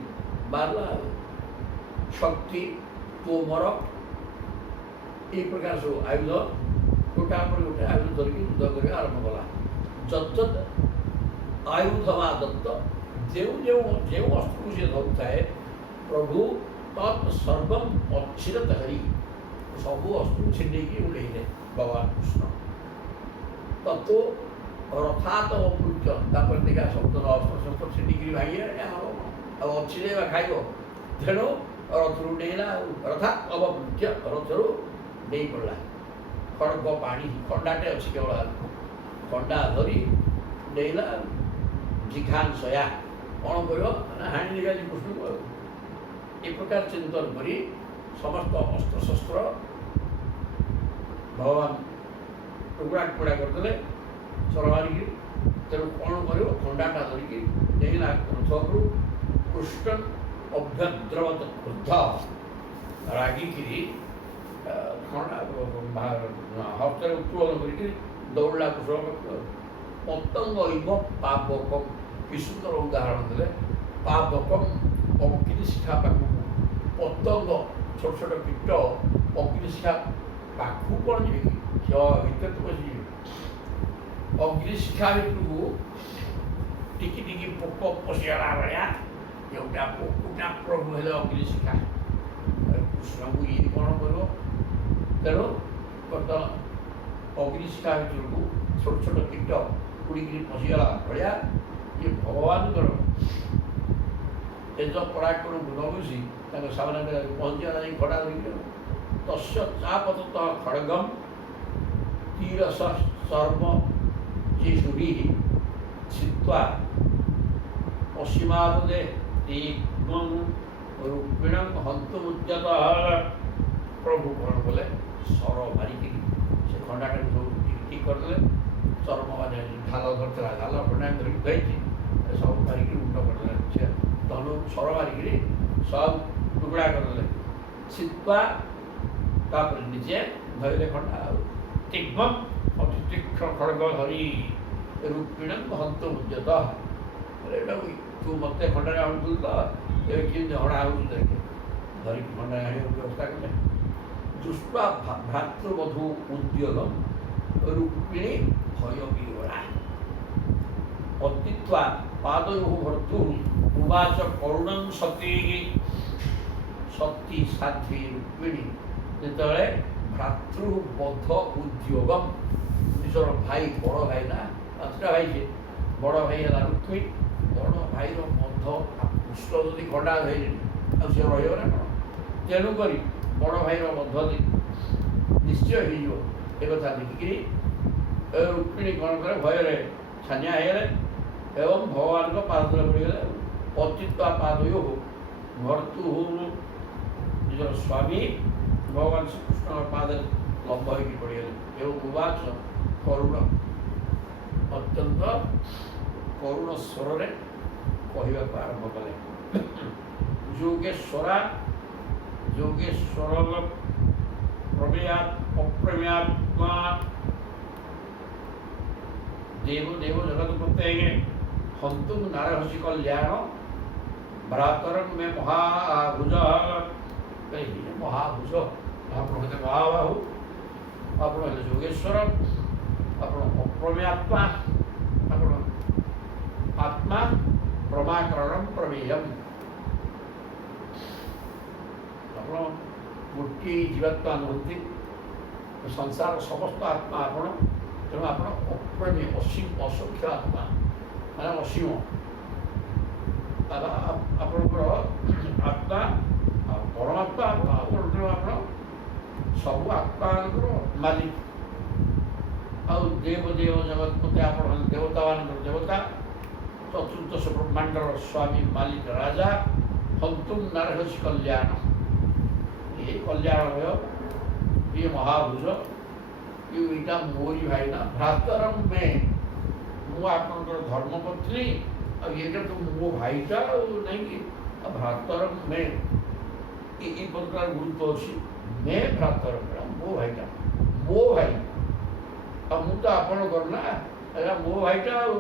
ବାହାରିଲା। ଶକ୍ତି, ତୋମର, এই ପ୍ରକାର ସବୁ ଆୟୁଧ ଗୋଟା ପରେ ଗୋଟେ ଆୟୁଧ ଧରିକି ଯୁଦ୍ଧ କରିବା ଆରମ୍ଭ କଲା। ଯତ୍ ଆୟୁଧ ବା ଦତ୍ତ, ଯେଉଁ ଅସ୍ତ୍ରକୁ ସେ ଧରୁଥାଏ ପ୍ରଭୁ ତତ୍ ସର୍ବମ୍ ଅଚ୍ଛିରତ ହରି, ସବୁ ଅସ୍ତ୍ରକୁ ଛିଣ୍ଡେଇକି ଉଡ଼େଇଲେ ଭଗବାନ କୃଷ୍ଣ। ତତ୍ଵ ରଥାତ ଅପୃଚ୍ଛ, ତାପରେ ଦେଖା ଶବ୍ଦର ଅସ୍ତ୍ର ଛିଣ୍ଡିକିରି ଭାଙ୍ଗିଗଲେ ଆମର ଆଉ ଅଛିଡ଼େଇବା ଖାଇବ, ତେଣୁ ରଥରୁ ଡେଇଁଲା। ଆଉ ରଥାତ୍ ଅପୃଚ୍ଛ, ରଥରୁ ଡେଇଁ ପଡ଼ିଲା। ଖଡ଼ଗ ପାଣି, ଖଣ୍ଡାଟେ ଅଛି କେବଳ, ଖଣ୍ଡା ଧରି ଡେଇଁଲା। ଜିଘାଂସୟା, କ'ଣ କରିବ ନା ହାଣି ନେଇଗଲି କୃଷ୍ଣକୁ। ଆଉ ଏ ପ୍ରକାର ଚିନ୍ତନ କରି ସମସ୍ତ ଅସ୍ତ୍ରଶସ୍ତ୍ର ଭଗବାନ ଟୁକୁଡ଼ା ଟୁକୁଡ଼ା କରିଦେଲେ ସର ମାରିକି। ତେଣୁ କ'ଣ କରିବ, ଖଣ୍ଡାଟା ଧରିକି ଡେଇଁଲା ରଥକୁ। କୃଷ୍ଣ ଅଭ୍ୟଦ୍ରବତ କ୍ରୁଦ୍ଧ, ରାଗିକିରି ହସ୍ତରେ ଉତ୍ତୋଳନ କରିକି ଦୌଡ଼ିଲା କୃଷ୍ଣ। ପତଙ୍ଗ ଇବ ପାବକମ୍, କି ସୁନ୍ଦର ଉଦାହରଣ ଦେଲେ। ପାବକମ୍, ଅଗ୍ନି ଶିଖା ପାଖକୁ, ପତଙ୍ଗ ଛୋଟ ଛୋଟ କୀଟ ଅଗ୍ନି ଶିଖା ପାଖକୁ କ'ଣ ଯିବେ କି, ଭିତରେ ତ ବସିଯିବେ। ଅଗ୍ନି ଶିଖା ଭିତରକୁ ଟିକି ଟିକି ପୋକ ପଶିଗଲା ଭଳିଆ, ଯେଉଁଟା ପୋକଟା ପ୍ରଭୁ ହେଲେ ଅଗ୍ନି ଶିଖା। କୃଷ୍ଣଙ୍କୁ ଇଏ କ'ଣ କରିବ, ତେଣୁ ଅଗ୍ନି ଶିଖା ଭିତରକୁ ଛୋଟ ଛୋଟ କୀଟ ଉଡ଼ିକିରି ପଶିଗଲା ଭଳିଆ ଇଏ ଭଗବାନଙ୍କର ତେଜ ପରାକ୍ରମକୁ ନ ବୁଝି ତାଙ୍କ ସାମନାରେ ପହଞ୍ଚିଗଲା, ଯାଇ ଖଡ଼ା ଧରିକି। ତସ୍ୟ ଚାପତତଃ ଖଡ଼ଗମ୍ ତୀରସ ସର୍ବ ଚିଷୁଡ଼ି ଛିତ୍ୱା ଅସୀମାଦେ ତିଗ୍ମଂ ରୂପିଣଂ ହନ୍ତୁମୁଦ୍ୟତଃ। ପ୍ରଭୁ କ'ଣ କଲେ, ସର ମାରିକିରି ସେ ଖଣ୍ଡାଟାକୁ ସବୁ ଠିକ୍ କରିଦେଲେ। ଚର୍ମ ମାନେ ଢାଲ ଧରିଥିଲା, ଢାଲ ଖଣ୍ଡା ଧରିକି ଧରିଛି ସବୁ ମାରିକିରି ମୁଣ୍ଡ କରିଦେଲେ। ସେ ଧନୁ ସର ମାରିକିରି ସବୁ ଟୁକୁଡ଼ା କରିଦେଲେ। ଛିତ୍ୱା, ତାପରେ ନିଜେ ଧରିଲେ ଖଣ୍ଡା। ଆଉ ତିଗ୍ମଂ, ଅତି ତୀକ୍ଷ୍ଣ ଖଡ଼ଗ ଧରି ରୂପିଣଂ ହନ୍ତୁମୁଦ୍ୟତଃ। ଏଇଟା ତୁ ମୋତେ ଖଣ୍ଡାରେ ଆଣୁଥିଲୁ ତ, ଏବେ କେମିତି ହଣା ହେଉଛି ଦେଖେ, ଧରିକି ଖଣ୍ଡାରେ ଆଣିବାକୁ ବ୍ୟବସ୍ଥା କଲେ। ଦୃଷ୍ଟ୍ୱା ଭ୍ରାତୃବଧୂ ଉଦ୍ୟୋଗମ୍ ରୂପିଣୀ ଭୟ ବିହରା, ଅତିତ୍ୱା ପାଦୟୋଃ ଭର୍ତ୍ତୁଃ ଉବାଚ କରୁଣଂ ସତୀ। ସତୀ ସାଧ୍ୱୀ ରୂପିଣୀ ଯେତେବେଳେ ଭ୍ରାତୃବଧ ଉଦ୍ୟୋଗମ୍, ନିଜର ଭାଇ, ବଡ଼ ଭାଇ ନା, ପାଞ୍ଚଟା ଭାଇ, ସେ ବଡ଼ ଭାଇ ହେଲା ରୁକ୍ମୀ। ବଡ଼ ଭାଇର ବଧ, କୃଷ୍ଣ ଯଦି ଖଣ୍ଡା ଧରିଲେଣି ଆଉ ସେ ରହିବ ନା କ'ଣ? ତେଣୁକରି ବଡ଼ ଭାଇର ବଧ ନିଶ୍ଚୟ ହେଇଯିବ, ଏ କଥା ଦେଖିକିରି ରୁକ୍ମିଣୀ କ'ଣ କଲେ, ଭୟରେ ଛାନିଆ ହେଇଗଲେ ଏବଂ ଭଗବାନଙ୍କ ପାଦରେ ପଡ଼ିଗଲେ। ଅଚିତ୍ୱା ପାଦୟୋଃ ଭର୍ତ୍ତୁଃ, ନିଜର ସ୍ୱାମୀ ଭଗବାନ ଶ୍ରୀକୃଷ୍ଣଙ୍କ ପାଦରେ ଲମ୍ବ ହେଇକି ପଡ଼ିଗଲେ। ଏବଂ ଉବାଚ କରୁଣ, ଅତ୍ୟନ୍ତ କରୁଣ ସ୍ୱରରେ କହିବାକୁ ଆରମ୍ଭ କଲେ। ଯୋଗେଶ୍ୱରା ଯୋଗେଶ୍ୱର ଅପ୍ରମେୟାତ୍ମା ଦେବ ଦେବ ଜଗତପତେ ହନ୍ତୁ ନାରହସି କଲ୍ୟାଣ ଭ୍ରାତରଂ ମେ ମହାଭୁଜ। ମହାଭୁଜ, ଆପଣ ହେଲେ ମହାବାହୁ, ଆପଣ ହେଲେ ଯୋଗେଶ୍ୱର, ଆପଣ ଅପ୍ରମେୟାତ୍ମା, ଆପଣ ଆତ୍ମା ପ୍ରମାକରଣଂ ପ୍ରମେୟମ୍। ଆପଣ ଗୋଟିଏ ଜୀବାତ୍ମା ନୁହନ୍ତି, ସଂସାର ସମସ୍ତ ଆତ୍ମା ଆପଣ। ତେଣୁ ଆପଣ ଅପ୍ରମେୟ, ଅସୀମ, ଅସଂଖ୍ୟ ଆତ୍ମା, ମାନେ ଅସୀମ। ଆପଣଙ୍କର ଆତ୍ମା ଆଉ ପରମାତ୍ମା ତେଣୁ ଆପଣ ସବୁ ଆତ୍ମାଙ୍କର ମାଲିକ। ଆଉ ଦେବ ଦେବ ଜଗତପତି, ଆପଣ ଦେବତାମାନଙ୍କର ଦେବତା, ଚତୁର୍ଦ୍ଦଶ ବ୍ରହ୍ମାଣ୍ଡର ସ୍ୱାମୀ, ମାଲିକ, ରାଜା। ହନ୍ତୁମ୍ ନାରହସି କଲ୍ୟାଣ, ଏ କଲ୍ୟାଣମୟ, ଇଏ ମହାଭୁଜ, ଏଇଟା ମୋରି ଭାଇ ନା। ଭ୍ରାତରଂ ମେ, ମୁଁ ଆପଣଙ୍କର ଧର୍ମପତ୍ନୀ, ଆଉ ଏଇଟା ତ ମୋ ଭାଇଟା ଆଉ, ନାଇଁକି? ଆଉ ଭ୍ରାତର ମେ এই পদটার গুরুত্ব ଅଛି ମେ ଭ୍ରାତର ମୋ ଭାଇଟା ମୋ ଭାଇ ଆଉ ମୁଁ ତ ଆପଣଙ୍କର ନା ଏଇଟା ମୋ ଭାଇଟା ଆଉ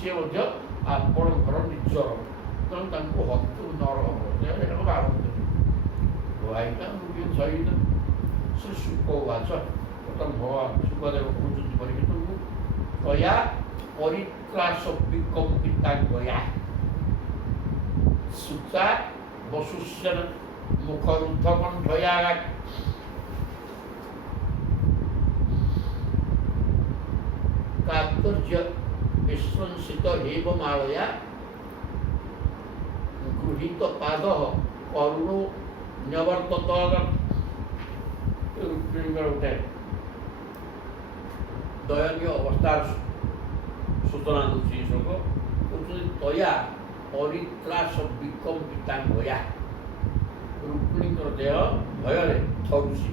ସିଏ ମଧ୍ୟ ଆପଣଙ୍କର ନିଜର ତେଣୁ ତାଙ୍କୁ ହତୁ ନର ହବ ଏଟାକୁ ବାରଣ କରିବେ ମୋ ଭାଇଟା ସହିତ ସେ ସୁଖ ବାଚ ପ୍ରଥମ ଭଗବାନ ସୁଖଦେବ କହୁଛନ୍ତି ପରୀକ୍ଷିତଙ୍କୁ କୟା ପରିତ୍ରାସ ବିକମ୍ପିତା ଗୟା ସୁତା ବସୁଷ୍ୟନ মুখরুদ্ধ কণ্ঠয়া কার্তর্য বিশ্রংসিত হেব মালয়া গৃহীত পাদ করুণ নিবর্তত গোটে দয়নীয় অবস্থার সূচনা দেଉଛି ଶ୍ଳୋକ କହୁଛନ୍ତି ତୟା ପରିତ୍ରାସ ବିକମ୍ପିତା ଗୟା ରୁକ୍ମିଣୀଙ୍କର ଦେହ ଭୟରେ ଥରୁଛି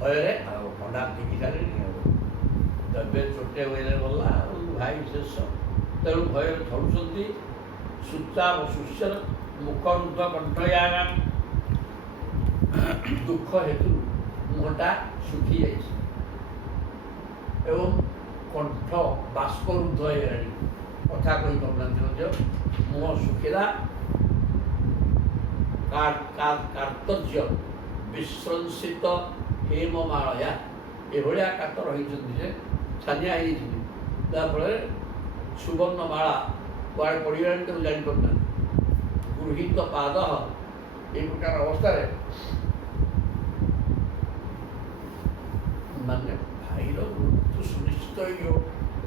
ଭୟରେ ଆଉ ଥଣ୍ଡା ଦେଖି ସାରିଲେଣି ଏବେ ଛୋଟେ ବୋଇଲେ ଗଲା ଆଉ ଭାଇ ଶେଷ ତେଣୁ ଭୟରେ ଥରୁଛନ୍ତି ସୂତା ବସୁଷ୍ୟର ମୁଖରୁଦ୍ଧ କଣ୍ଠୟା ଦୁଃଖ ହେତୁ ମୁହଁଟା ଶୁଖି ଯାଇଛି ଏବଂ କଣ୍ଠ ବାଷ୍ପରୁଦ୍ଧ ହେଇଗଲାଣି କଥା କହିପାରୁନାହାନ୍ତି ମଧ୍ୟ ମୁହଁ ଶୁଖିଲା କାର୍ତ୍ତର୍ଯ୍ୟ ବିଶ୍ରଂସିତ ହେମମାଳୟା ଏଭଳିଆ କାତ ରହିଛନ୍ତି ଯେ ଛାନିଆ ହେଇଯାଇଛନ୍ତି ଯାହାଫଳରେ ସୁବର୍ଣ୍ଣ ମାଳା କୁଆଡ଼େ ପଡ଼ିଗଲାଣି ତାକୁ ଜାଣିପାରୁନାହାନ୍ତି ଗୃହୀତ ପାଦ এই প্রকার অবস্থায় মানে ভাইর মৃত্যু সুনিশ্চিত হয়ে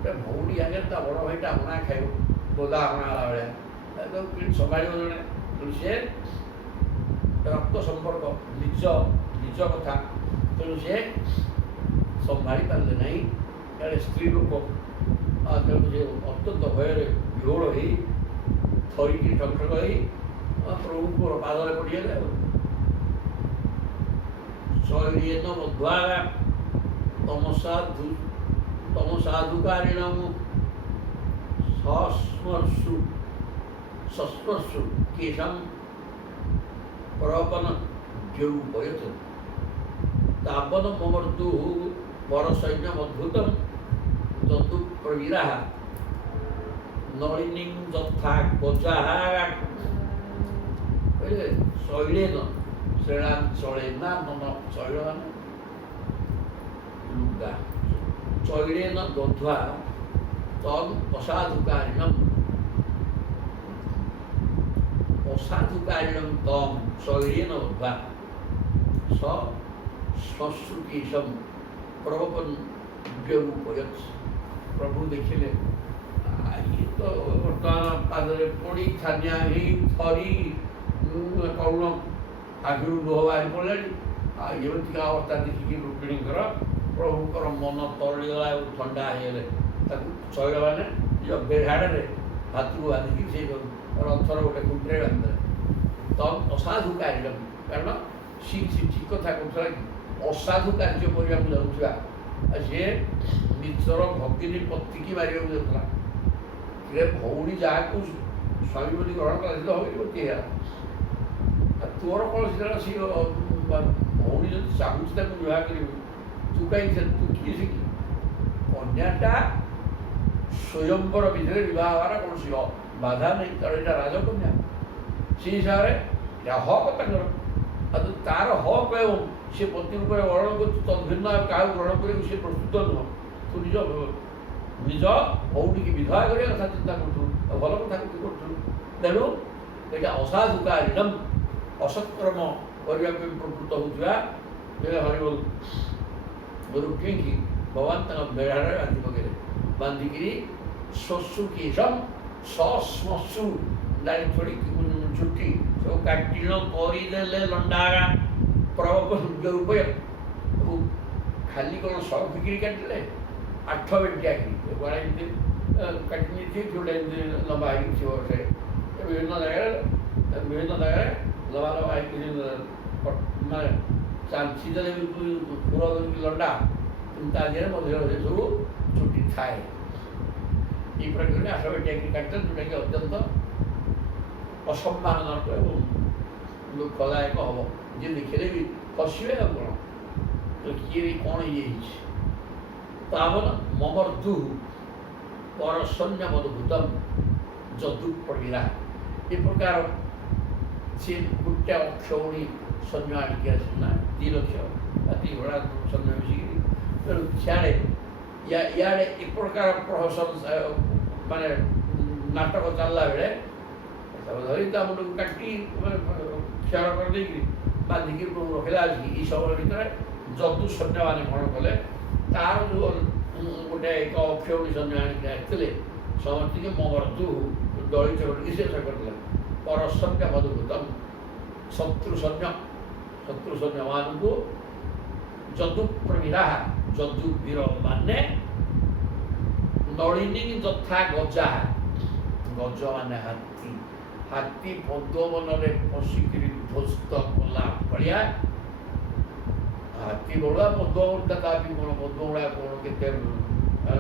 গোটে ভৌণী আগে তা বড় ভাইটা হଣା খাইব ବୋଦା ହଣା ହେଲା ଭଳିଆ ତାକୁ କେମିତି ସମ୍ଭାଳିବ ଜଣେ ତେଣୁ ସିଏ ରକ୍ତ ସମ୍ପର୍କ ନିଜ କଥା ତେଣୁ ସିଏ ସମ୍ଭାଳି ପାରିଲେ ନାହିଁ କାଳେ ସ୍ତ୍ରୀ ଲୋକ ତେଣୁ ସେ ଅତ୍ୟନ୍ତ ଭୟରେ ବିହୋଳ ହେଇ ଥରିକି ଠକଠକ ହେଇ ପ୍ରଭୁଙ୍କର ପାଦରେ ପଡ଼ିଗଲେ ଶୈଳୀନ ମଧ୍ୱାଗା ତମ ସାଧୁକାରୀଣ ସସ୍ପର୍ଶୁ କେଶଂ ପ୍ରପନ ଦ୍ୟୌପୟତ ତାବନ ମମର୍ଦୁ ପରସୈନ୍ୟ ଅଦ୍ଭୁତଂ ତଦୁ ପ୍ରବୀରାଃ ନଳିନୀଂ ଯଥା ଗଜାଃ କହିଲେ ଶୈଳେନ ଶ୍ରେଣାଞ୍ଚଳେନା ମନ ଶୈଳ ମାନେ ଲୁଗା ଶୈଳେନ ଦଧ୍ୱା ତମ୍ ଅସାଧୁକାରିଣମ୍ ତମ୍ ଶୈଳେନ ଦଧ୍ୱା ଶ୍ମଶ୍ରୁକେଶଂ ପ୍ରବପନ ଦ୍ୟୌପୟତ ପ୍ରଭୁ ଦେଖିଲେ ଇଏ ତ ବର୍ତ୍ତମାନ ପାଦରେ ପଡ଼ି ଛାନିଆ ହେଇ ଥରି କରୁଣ ଆଖିରୁ ଲୁହ ବାହାରି ପଡ଼ିଲାଣି ଆଉ ଏମିତିକା ଅବସ୍ଥା ଦେଖିକି ରୁକ୍ମିଣୀଙ୍କର ପ୍ରଭୁଙ୍କର ମନ ତରଳିଗଲା ଏବଂ ଥଣ୍ଡା ହେଇଗଲେ ତାକୁ ଶୈଳମାନେ ନିଜ ବେଢାଡ଼ରେ ହାତକୁ ବାନ୍ଧିକି ସେ ରଥର ଗୋଟେ କୁଣ୍ଠରେ ବାନ୍ଧିଦେଲେ ତମ୍ ଅସାଧୁ କାର୍ଯ୍ୟ କାରଣ ଠିକ୍ କଥା କହୁଥିଲା କି ଅସାଧୁ କାର୍ଯ୍ୟ କରିବାକୁ ଯାଉଥିବା ଆଉ ସିଏ ନିଜର ଭଗିନୀ ପତିକି ମାରିବାକୁ ଯାଉଥିଲା ସେ ଭଉଣୀ ଯାହାକୁ ସ୍ୱାମୀ ବୋଲି ଗ୍ରହଣ କଲା ସେ ତ ଭଗିନୀ ହେଲା ତୋର କ'ଣ ସେଟା ସେ ଭଉଣୀ ଯଦି ଚାହୁଁଛି ତାକୁ ବିବାହ କରିବୁ ତୁ କାହିଁକି ତୁ କିଏ ଶିଖି କନ୍ୟାଟା ସ୍ୱୟଂବର ଭିତରେ ବିବାହ ହେବାର କୌଣସି ବାଧା ନାହିଁ କାରଣ ଏଇଟା ରାଜକନ୍ୟା ସେଇ ହିସାବରେ ଏହା ହକ୍ ତାଙ୍କର ଆଉ ତାର ହକ୍ ଏବଂ ସେ ପତି ରୂପରେ ଗ୍ରହଣ କରୁଛୁ ତଦ୍ଭିନ୍ନ କାହାକୁ ଗ୍ରହଣ କରିବାକୁ ସେ ପ୍ରସ୍ତୁତ ନୁହଁ ତୁ ନିଜ ଭଉଣୀକି ବିବାହ କରିବା କଥା ଚିନ୍ତା କରୁଥିଲୁ ଆଉ ଭଲ କଥା କରୁଥିଲୁ ତେଣୁ ଏଇଟା ଅସାଧୁକାରିଣମ୍ ଅସତ୍କର୍ମ କରିବାକୁ ପ୍ରକୃତ ହେଉଥିବା ହରିବୋଲ ରୁକ୍ମିଣୀକି ଭଗବାନ ତାଙ୍କ ବେଢ଼ାରେ ବାନ୍ଧି ପକେଇଲେ ବାନ୍ଧିକିରି ଶ୍ମଶ୍ରୁ କେଶଂ ଶ୍ମଶ୍ରୁ ଦାଢ଼ି ଛଡ଼ି ଚୁଟି ସବୁ କାଟିଣ କରିଦେଲେ ଲଣ୍ଡାଗା ପ୍ରବପନ ଦ୍ୟୌପୟ ଖାଲି କ'ଣ ସବ ବିକ୍ରି କାଟିଲେ 8 ବେଣ୍ଟିଆ କିରି କୁଆଡ଼େ ଏମିତି କାଟି ନେଇଥିବେ ଯେଉଁଟା ଏମିତି ଲମ୍ବା ହେଇକି ଥିବ ସେ ବିଭିନ୍ନ ଜାଗାରେ ଲମ୍ବା ହେଇକି ମାନେ ଚାଞ୍ଚି ଦେଲେ ବି ପୁର ଲଣ୍ଡା ତା ଦେହରେ ମଝିରେ ସବୁ ଚୁଟି ଥାଏ ଏଇ ପ୍ରକାର 8 ବେଣ୍ଟିଆ କିରି କାଟିଲେ ଯେଉଁଟାକି ଅତ୍ୟନ୍ତ ଅସମ୍ମାନଜନକ ଏବଂ ଦୁଃଖଦାୟକ ହେବ। ଯିଏ ଦେଖିଲେ ବି ହସିବେ ଆଉ କ'ଣ, କିଏ କ'ଣ ଇଏ ହେଇଛି। ତାବନ ମମର୍ଦୁ ପରଶନ୍ୟ ମଧୁଭୂତମ ଯଦୁ ପ୍ରବୀରା। ଏ ପ୍ରକାର ସେ ଗୋଟେ ଅକ୍ଷୌଣୀ ସୈନ୍ୟ ଆଣିକି ଆସିଲା, 2 ଲକ୍ଷ ବା 2 ଘୋଡ଼ା ସୈନ୍ୟ ମିଶିକିରି। ତେଣୁ ସିଆଡ଼େ ଇଆଡ଼େ ଏ ପ୍ରକାର ପ୍ରହସନ ମାନେ ନାଟକ ଚାଲିଲା ବେଳେ ଧରି ତା ମୁଣ୍ଡକୁ କାଟି କ୍ଷୟ କରିଦେଇକିରି ବାନ୍ଧିକି ରଖିଲା। ଆସିକି ଏଇ ସମୟ ଭିତରେ ଯଦୁ ସୈନ୍ୟମାନେ କ'ଣ କଲେ, ତାର ଯେଉଁ ଗୋଟେ ଏକ ଅକ୍ଷୌଣୀ ସୈନ୍ୟ ଆଣିକି ଆସିଥିଲେ ସମସ୍ତିକି ମମର୍ଦୁ ଦଳିତ କରିକି ଶେଷ କରିଥିଲେ। ପରସନ୍ୟ ମଧୁଭୂତମ ଶତ୍ରୁ ସୈନ୍ୟମାନଙ୍କୁ ଯଦୁ ପ୍ରବୀରା, ଯଦୁ ବୀର ମାନେ ନଳିନୀ ଯଥା ଗଜା, ଗଜ ମାନେ ହାତୀ ପଦ୍ମବନରେ ପଶିକିରି ଧ୍ୱସ୍ତ କଲା ଭଳିଆ। ହାତୀ ବଳୁଆ ପଦ୍ମବନଟା ତା ବି କ'ଣ ପଦ୍ମଗୁଡ଼ା କ'ଣ କେତେ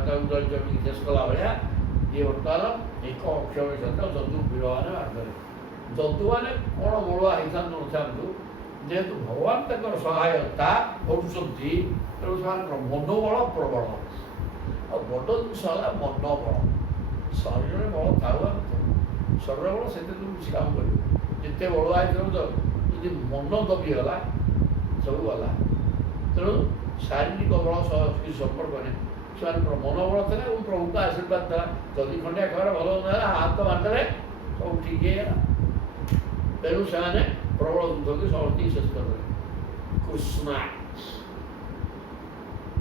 ତାକୁ ଜମିକି ଶେଷ କଲା ଭଳିଆ ଇଏ ବର୍ତ୍ତମାନ ଏକ ଅକ୍ଷର ସହିତ ଯଦୁ ବୀରମାନେ ମାରିଦେଲେ। ଯଦୁମାନେ କ'ଣ ବଳୁଆ ହେଇଥାନ୍ତୁ ନଥାନ୍ତୁ, ଯେହେତୁ ଭଗବାନ ତାଙ୍କର ସହାୟତା କରୁଛନ୍ତି, ତେଣୁ ସେମାନଙ୍କର ମନୋବଳ ପ୍ରବଳ। ଆଉ ବଡ଼ ଜିନିଷ ହେଲା ମନୋବଳ। ଶରୀରରେ ବଳ ଥାଉ ଶରୀର ବଳ ସେତେ ଦୂର କିଛି କାମ କରିବ। ଯେତେ ବଳୁଆ ହେଇଥିବ ଯଦି ମନ ଦବିଗଲା ସବୁ ଗଲା। ତେଣୁ ଶାରୀରିକ ବଳ ସହ କିଛି ସମ୍ପର୍କ ନାହିଁ। ସେମାନଙ୍କର ମନୋବଳ ଥିଲା ଏବଂ ପ୍ରଭୁଙ୍କ ଆଶୀର୍ବାଦ ଥିଲା। ଯଦି ଖଣ୍ଡିଆ ଖବର ଭଲ ନହେଲା ହାତ ମାରିଦେଲେ ସବୁ ଠିକ୍ ହେଇଗଲା। ତେଣୁ ସେମାନେ ପ୍ରବଳ ଯୁଦ୍ଧକୁ ସମସ୍ତଙ୍କୁ ଶେଷ କରିଦେଲେ।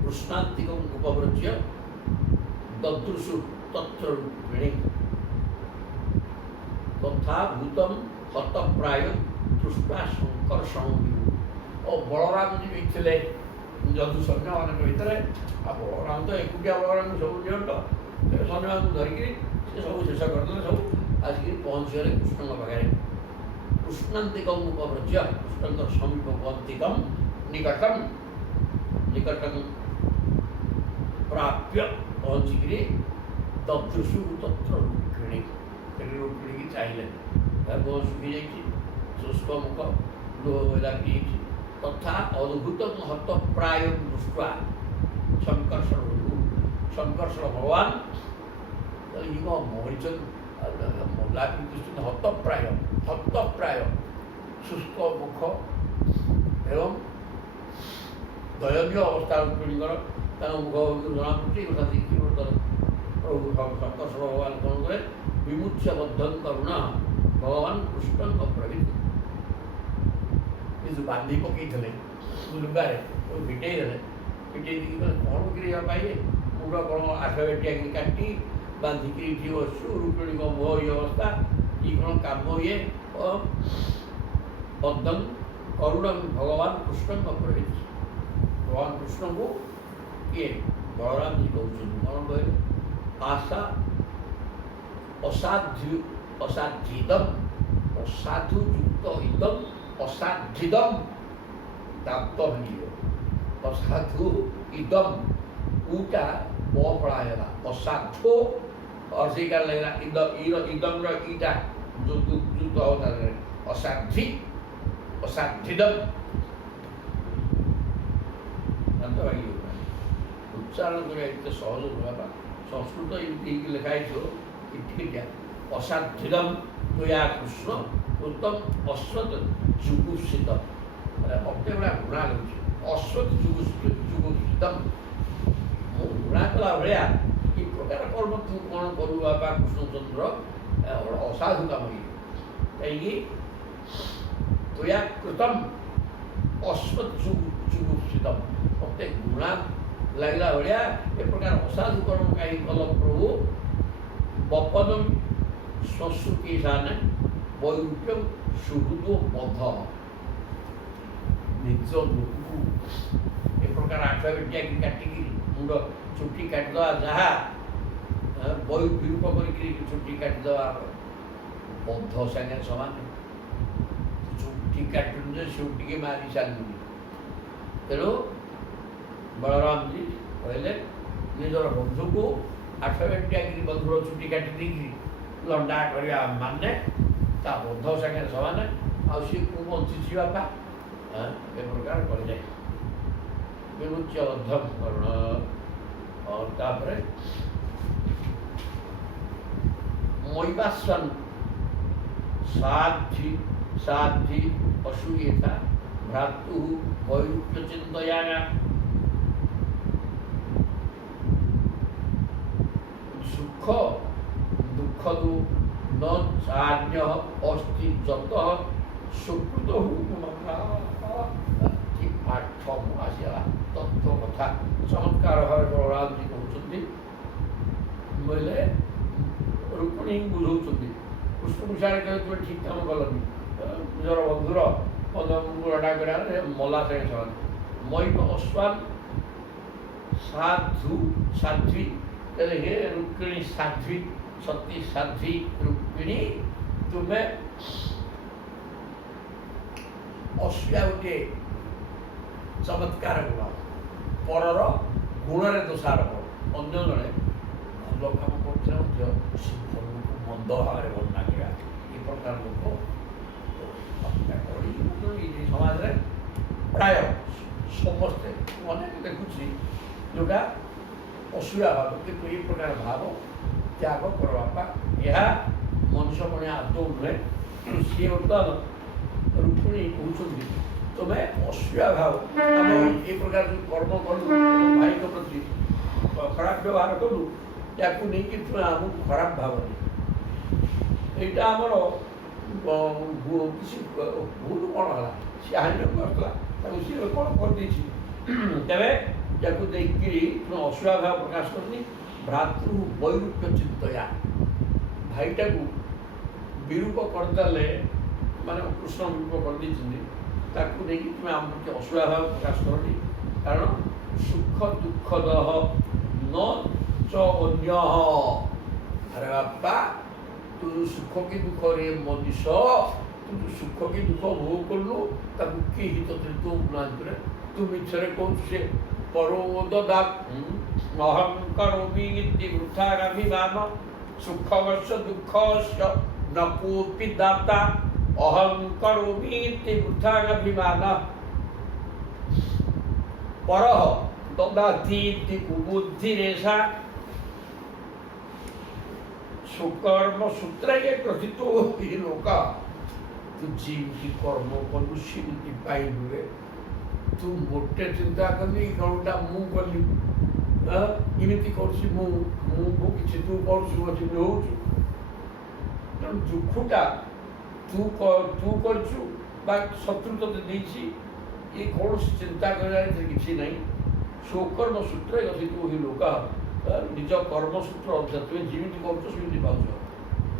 କୃଷ୍ଣାନ୍ତିକ ଉପବ୍ରଜ୍ୟ ଦଦୃଶୁ ତତ୍ର ରୂପିଣୀ ତଥା ଭୂତମ ହତପ୍ରାୟ ଦୃଷ୍ଟା ସଂକର୍ଷଣ। ଓ ବଳରାମଜୀ ବି ଥିଲେ ଯଦୁ ସୈନ୍ୟମାନଙ୍କ ଭିତରେ। ଆଉ ବଳରାମ ତ ଏକୁଟିଆ ବଳରାମଙ୍କୁ ସବୁ ନିଅଣ୍ଟ, ସୈନ୍ୟମାନଙ୍କୁ ଧରିକିରି ସେ ସବୁ ଶେଷ କରିଦେଲେ। ସବୁ ଆସିକିରି ପହଞ୍ଚିଗଲେ କୃଷ୍ଣଙ୍କ ପାଖରେ। କୃଷ୍ଣାନ୍ତିକମ ଉପବ୍ରଜ୍ୟ, କୃଷ୍ଣଙ୍କର ସମୀପନ୍ତିକମ ନିକଟମ ପ୍ରାପ୍ୟ ପହଞ୍ଚିକିରି ଦଦୃଶୁ ତତ୍ର ରୁକ୍ମିଣୀ, ରୁକ୍ମିଣୀକି ଚାହିଁଲେ। ତା ମୁହଁ ଶୁଖିଯାଇଛି, ଶୁଷ୍କ ମୁଖ, ଲୁହ ଲାଗିଯାଇଛି। ତଥା ଅଦ୍ଭୁତ ହତପ୍ରାୟ ଦୃଷ୍ଟା ସଂକର୍ଷଣ ଭଗବାନ ଇଏ କ'ଣ ମରିଛନ୍ତି ଲାଗିଛନ୍ତି। ହତପ୍ରାୟ ଶୁଷ୍କ ମୁଖ ଏବଂ ଦୟନୀୟ ଅବସ୍ଥା ରୁକ୍ମିଣୀଙ୍କର। ତାଙ୍କ ମୁଖ ଜଣାପଡ଼ୁଛି। କଥା ଦେଖି ପ୍ରଭୁ ସଂକର୍ଷଣ ଭଗବାନ କ'ଣ କଲେ, ବିମୁଚ୍ୟ ବଦ୍ଧଂ କରୁଣା ଭଗବାନ କୃଷ୍ଣଙ୍କ ପ୍ରଭୃତି। ଏ ଯେଉଁ ବାନ୍ଧି ପକେଇଥିଲେ ଲୁଗାରେ ଫିଟେଇ ଦେଲେ। ଫିଟେଇ ଦେଇକି କ'ଣ କରିବା ପାଇଲେ, ମୁଣ୍ଡ କ'ଣ 8 ବେଟିଆକିରି କାଟି ବାନ୍ଧିକିରି ଏଠି ବସୁ। ରୁକ୍ମିଣୀଙ୍କ ମୁହଁ ଇଏ ଅବସ୍ଥା, ଇଏ କ'ଣ କାମ ଇଏ। ବଦ୍ଧଂ କରୁଣ ଭଗବାନ କୃଷ୍ଣଙ୍କ ପ୍ରଭୃତି। ଭଗବାନ କୃଷ୍ଣଙ୍କୁ କିଏ ବଳରାମଜୀ କହୁଛନ୍ତି। କ'ଣ କହିଲେ, ଆଶା ଅସାଧ୍ୟିଦମ ଅସାଧୁ ଯୁକ୍ତ ଇଦମ ଅସାଧ୍ୟିଦମ ଦାନ୍ତ ଭାଙ୍ଗିବ। ଅସାଧୁ ଇଦମ ଉଟା ବଫଳା ହେଇଗଲା। ଅସାଧୁ ଅର୍ଷିକାର ଲାଗିଲା। ଇଦମର ଇଟା ଯୁକ୍ତ ଅବତାରରେ ଅସାଧ୍ୟିଦମ ଦାନ୍ତ ଭାଙ୍ଗିବ। ଉଚ୍ଚାରଣ କରିବା ଏତେ ସହଜ ନୁହେଁ ବା। ସଂସ୍କୃତ ଏମିତି ହେଇକି ଲେଖା ହେଇଥିବ ଟିକିଟିକିଆ। ଅସାଧ୍ୟମ ତ୍ୱୟା କୃଷ୍ଣ ଉତ୍ତମ ଅଶ୍ୱତ ଯୁଗୁପ୍ସିତ। ମତେ ଭଳିଆ ଘୃଣା ଲାଗୁଛି। ଅଶ୍ୱତ ଯୁଗୁପ୍ସିତମ, ମୁଁ ଘୃଣା କଲା ଭଳିଆ କି ପ୍ରକାର କର୍ମ ତୁ କ'ଣ କରୁ ବାପା କୃଷ୍ଣଚନ୍ଦ୍ର, ଅସାଧୁ କାମ ଇଏ। କାହିଁକି ତ୍ୱୟା କୃତମ ଅଶ୍ୱତ ଯୁଗୁପ୍ସିତମ, ମତେ ଘୃଣା ଲାଗିଲା ଭଳିଆ ଏ ପ୍ରକାର ଅସାଧୁ କର୍ମ କାହିଁକି କଲ ପ୍ରଭୁ। ବପନମ ସଂସ୍କୃତି ସାନେ ବୈରୂପ୍ୟ ସୁହୃଦ ବଧ, ନିଜ ଲୋକକୁ ଏ ପ୍ରକାର 8 ବେଟିଆକି କାଟିକିରି ମୁଣ୍ଡ ଚୁଟି କାଟିଦେବା, ଯାହା ବିରୂପ କରିକିରି ଚୁଟି କାଟିଦେବା ବଧ ସାଙ୍ଗେ ସମାନ। ଚୁଟି କାଟୁନି ଯେ ଚୁଟିକି ମାରି ସାରିଲୁନି। ତେଣୁ ବଳରାମଜୀ କହିଲେ ନିଜର ବନ୍ଧୁକୁ 8 ବେଟିଆକିରି ବନ୍ଧୁର ଚୁଟି କାଟି ଦେଇକିରି ଲଣ୍ଡା କରିବା ମାନେ ତା ବନ୍ଧ ସାଙ୍ଗରେ ସମାନ ଆଉ ସିଏ କେଉଁ ବଞ୍ଚିଛି ବାପା ଏ ପ୍ରକାର କରାଯାଏ ବିମୁଚ୍ୟ ବଦ୍ଧକରଣ। ତାପରେ ମୈବାସ୍ୱାନ୍ साध्वी साध्वी असूयेता भ्रातु वैरूप्य चिंतया सुख दुख दु न चान्य अस्ति जत सुकृत पाठम आसिया तत्व कथा चमत्कार भाव बलराम जी कहते बोले रुक्मिणी बुझाऊँ कृष्ण विषय कहे तुम ठीक काम कलनि निजर बंधुर पदमुड़ा कर मला सागे समान मई अश्वान साधु साध्वी कहले हे रुक्मिणी साध्वी सती साध्वी रुक्मिणी तुम्हें असूया गोटे चमत्कार गुण परर गुण दोषारोप अन्य जड़े भल कम कर मंद भाव वर्णना किया ये प्रकार लोक समाज में प्राय समस्ते अनेक देखुची जोटा असूया भाव किंतु ये प्रकार भाव त्याग करवा यह मनुष्य मन आदौ नुहे सी बर्तमान रुक्मिणी कहते तुम्हें असूया भाव आम ये प्रकार जो कर्म कलु भाई प्रति खराब व्यवहार कलु या नहीं तुम्हें आमको खराब भाव यहाँ आमर किसी भूल कौन है सी हानि करता सी कौन करदे तेज या देखिकी तुम असूया भाव प्रकाश करनी भ्रातृ वैरूप्य चिंतया भाईटा को विरूप करदे माने कृष्ण विरूप कर देखिए तुम्हें आम प्रति असूया भाव प्रकाश करनी कारण सुख दुखद न च अन्य अरे बापा तू सुख की दुख रे मनुष्य तू सुख की दुख भोग कलु ताकू किए हित तू बुलांतरे तू मिछरे कौन से परोददा अहं करोमि इति वृथाभिमान सुखवश्य दुःखस्य न कोऽपि दाता अहं करोमि इति वृथाभिमान परः ददाति इति कुबुद्धिरेषा सुकर्म सूत्र ये ग्रथित ही लोक तू जीवती कर्म कलु सीमिति पाई हुए तू मोटे चिंता कली कौनटा मु कली इमिति करछि मु को किछि तू करछु अछि होछु तेणु दुखटा तू करछु बा शत्रु तते देछि ये कौन चिंता करार किछि नहीं सुकर्म सूत्र ग्रथित ही लोक निज कर्मसूत्र अनुसार तुम्हें जीवित करमी पाच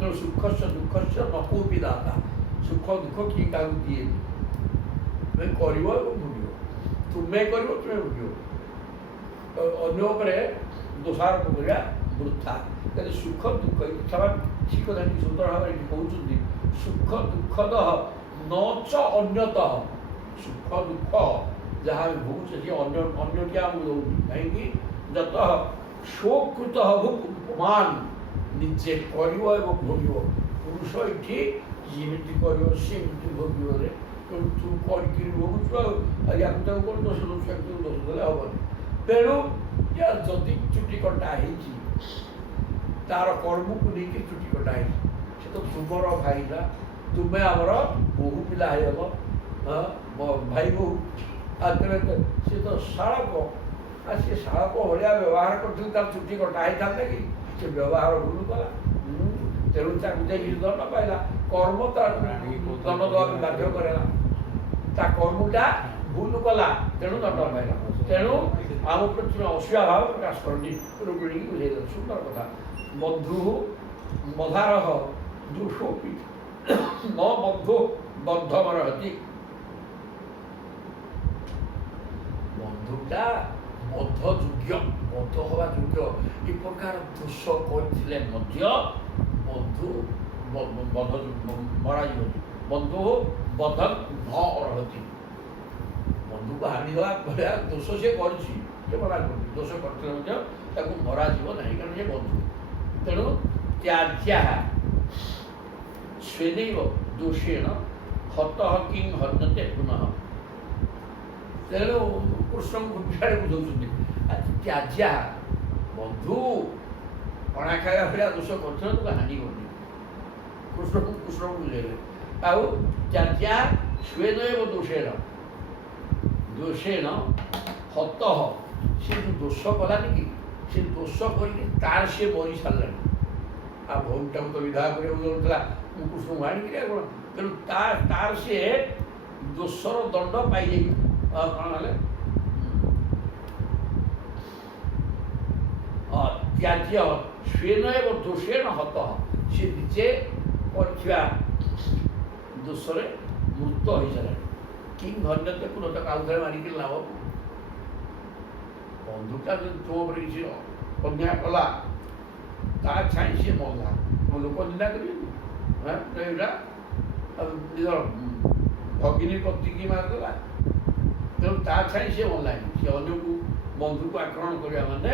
तेणु सुख से दुख से न कोई दाता सुख दुख किए क्या दिए तुम्हें कर भोग तुम्हें कर तुम्हें भोग अन्य दोषारोप करा वृथा कहते सुख दुख कथा ठीक कथा सुंदर भाव कहते सुख दुखद न च अन्यतः सुख दुख जहाँ भोगुचे सी अन्य क्या दौर कहीं जत स्वकृत उपमान निजे कर भोग पुरुष ये जमी कर भोग तू कर भोगुचु या कौन दोष दोष दोष देने हेन तेणु या जदि चुटी कटा तार कर्म को लेकिन चुटी कटा से तो तुमर भाई ना तुम्हें आमर बहु पिला भाई बहु सी तो शाड़क सी शाड़क भाया व्यवहार कर चुटी कटा ही था कि से व्यवहार भूल कला तेणु देखिए दंड पाइला कर्म तार दंड देवा बाध्य करेगा ता कर्मटा भूल कला तेणु दंड पाइला तेणु आम प्रति असूया भाव प्रकाश करनी रोगिणी बुझे सुंदर कथा बंधु मधार दुषोपी न बंधु बद्धमरहति बंधुटा बद्ध योग्य बद्ध हवा योग्य ये प्रकार दोष करथिले मध्य बंधु मरा बंधु बधन न रहती बंधु को हानि देवा भाया दोष से मना कर दोष करते मरा जीव नहीं कारण ये बंधु तेणु त्याज्या ସ୍ୱେନୈବ ଦୋଷେଣ ହତଃ କିଂ ହନ୍ୟତେ ପୁନଃ। ତେଣୁ କୃଷ୍ଣଙ୍କୁ ବିଷୟରେ ବୁଝଉଛନ୍ତି ତ୍ୟାଜ୍ୟା ବନ୍ଧୁ ଅଣା ଖାଇବା ଭଳିଆ ଦୋଷ କରୁଥିଲେ ତାକୁ ହାନି କରୁନି। କୃଷ୍ଣଙ୍କୁ ବୁଝେଇଲେ। ଆଉ ତ୍ୟାଜ୍ୟା ସ୍ୱେନୈବ ଦୋଷେଣ ହତଃ, ସେ ଯେଉଁ ଦୋଷ କଲାନି କି ସେ ଦୋଷ କରିକି ତାର ସିଏ ମରି ସାରିଲାଣି। ଆଉ ଭଉଣୀଟାକୁ ତ ବିବାହ କରିବାକୁ ଯାଉଥିଲା ମୁଁ କୃଷ୍ଣଙ୍କୁ ଆଣିକିରି ଆଉ କ'ଣ, ତେଣୁ ତାର ସିଏ ଦୋଷର ଦଣ୍ଡ ପାଇଯାଇ କ'ଣ ହେଲେ ତ୍ୟାଜ୍ୟ ସ୍ୱେନୈବ ଦୋଷେଣ ହତଃ, ସେ ନିଜେ କରିଥିବା ଦୋଷରେ ମୃତ ହୋଇସାରିଲାଣି। କିଂ ହନ୍ୟତେ ପୁନଃ, ତାକୁ ଆଉ ଥରେ ମାରିକି ଲାଭ। ବନ୍ଧୁଟା ଯଦି ତୁମ ଉପରେ କିଛି ଅନ୍ୟାୟ କଲା ତା ଛାଇଁ ସିଏ ମଲା, ଲୋକ ନିନ୍ଦା କରିବେନି। ଏଇଟା ନିଜର ଭଗିନୀ ପତିକି ମାରିଦେଲା, ତେଣୁ ତା ଛାଇଁ ସିଏ ମଲାନି। ସେ ଅନ୍ୟକୁ ବନ୍ଧୁକୁ ଆକ୍ରମଣ କରିବା ମାନେ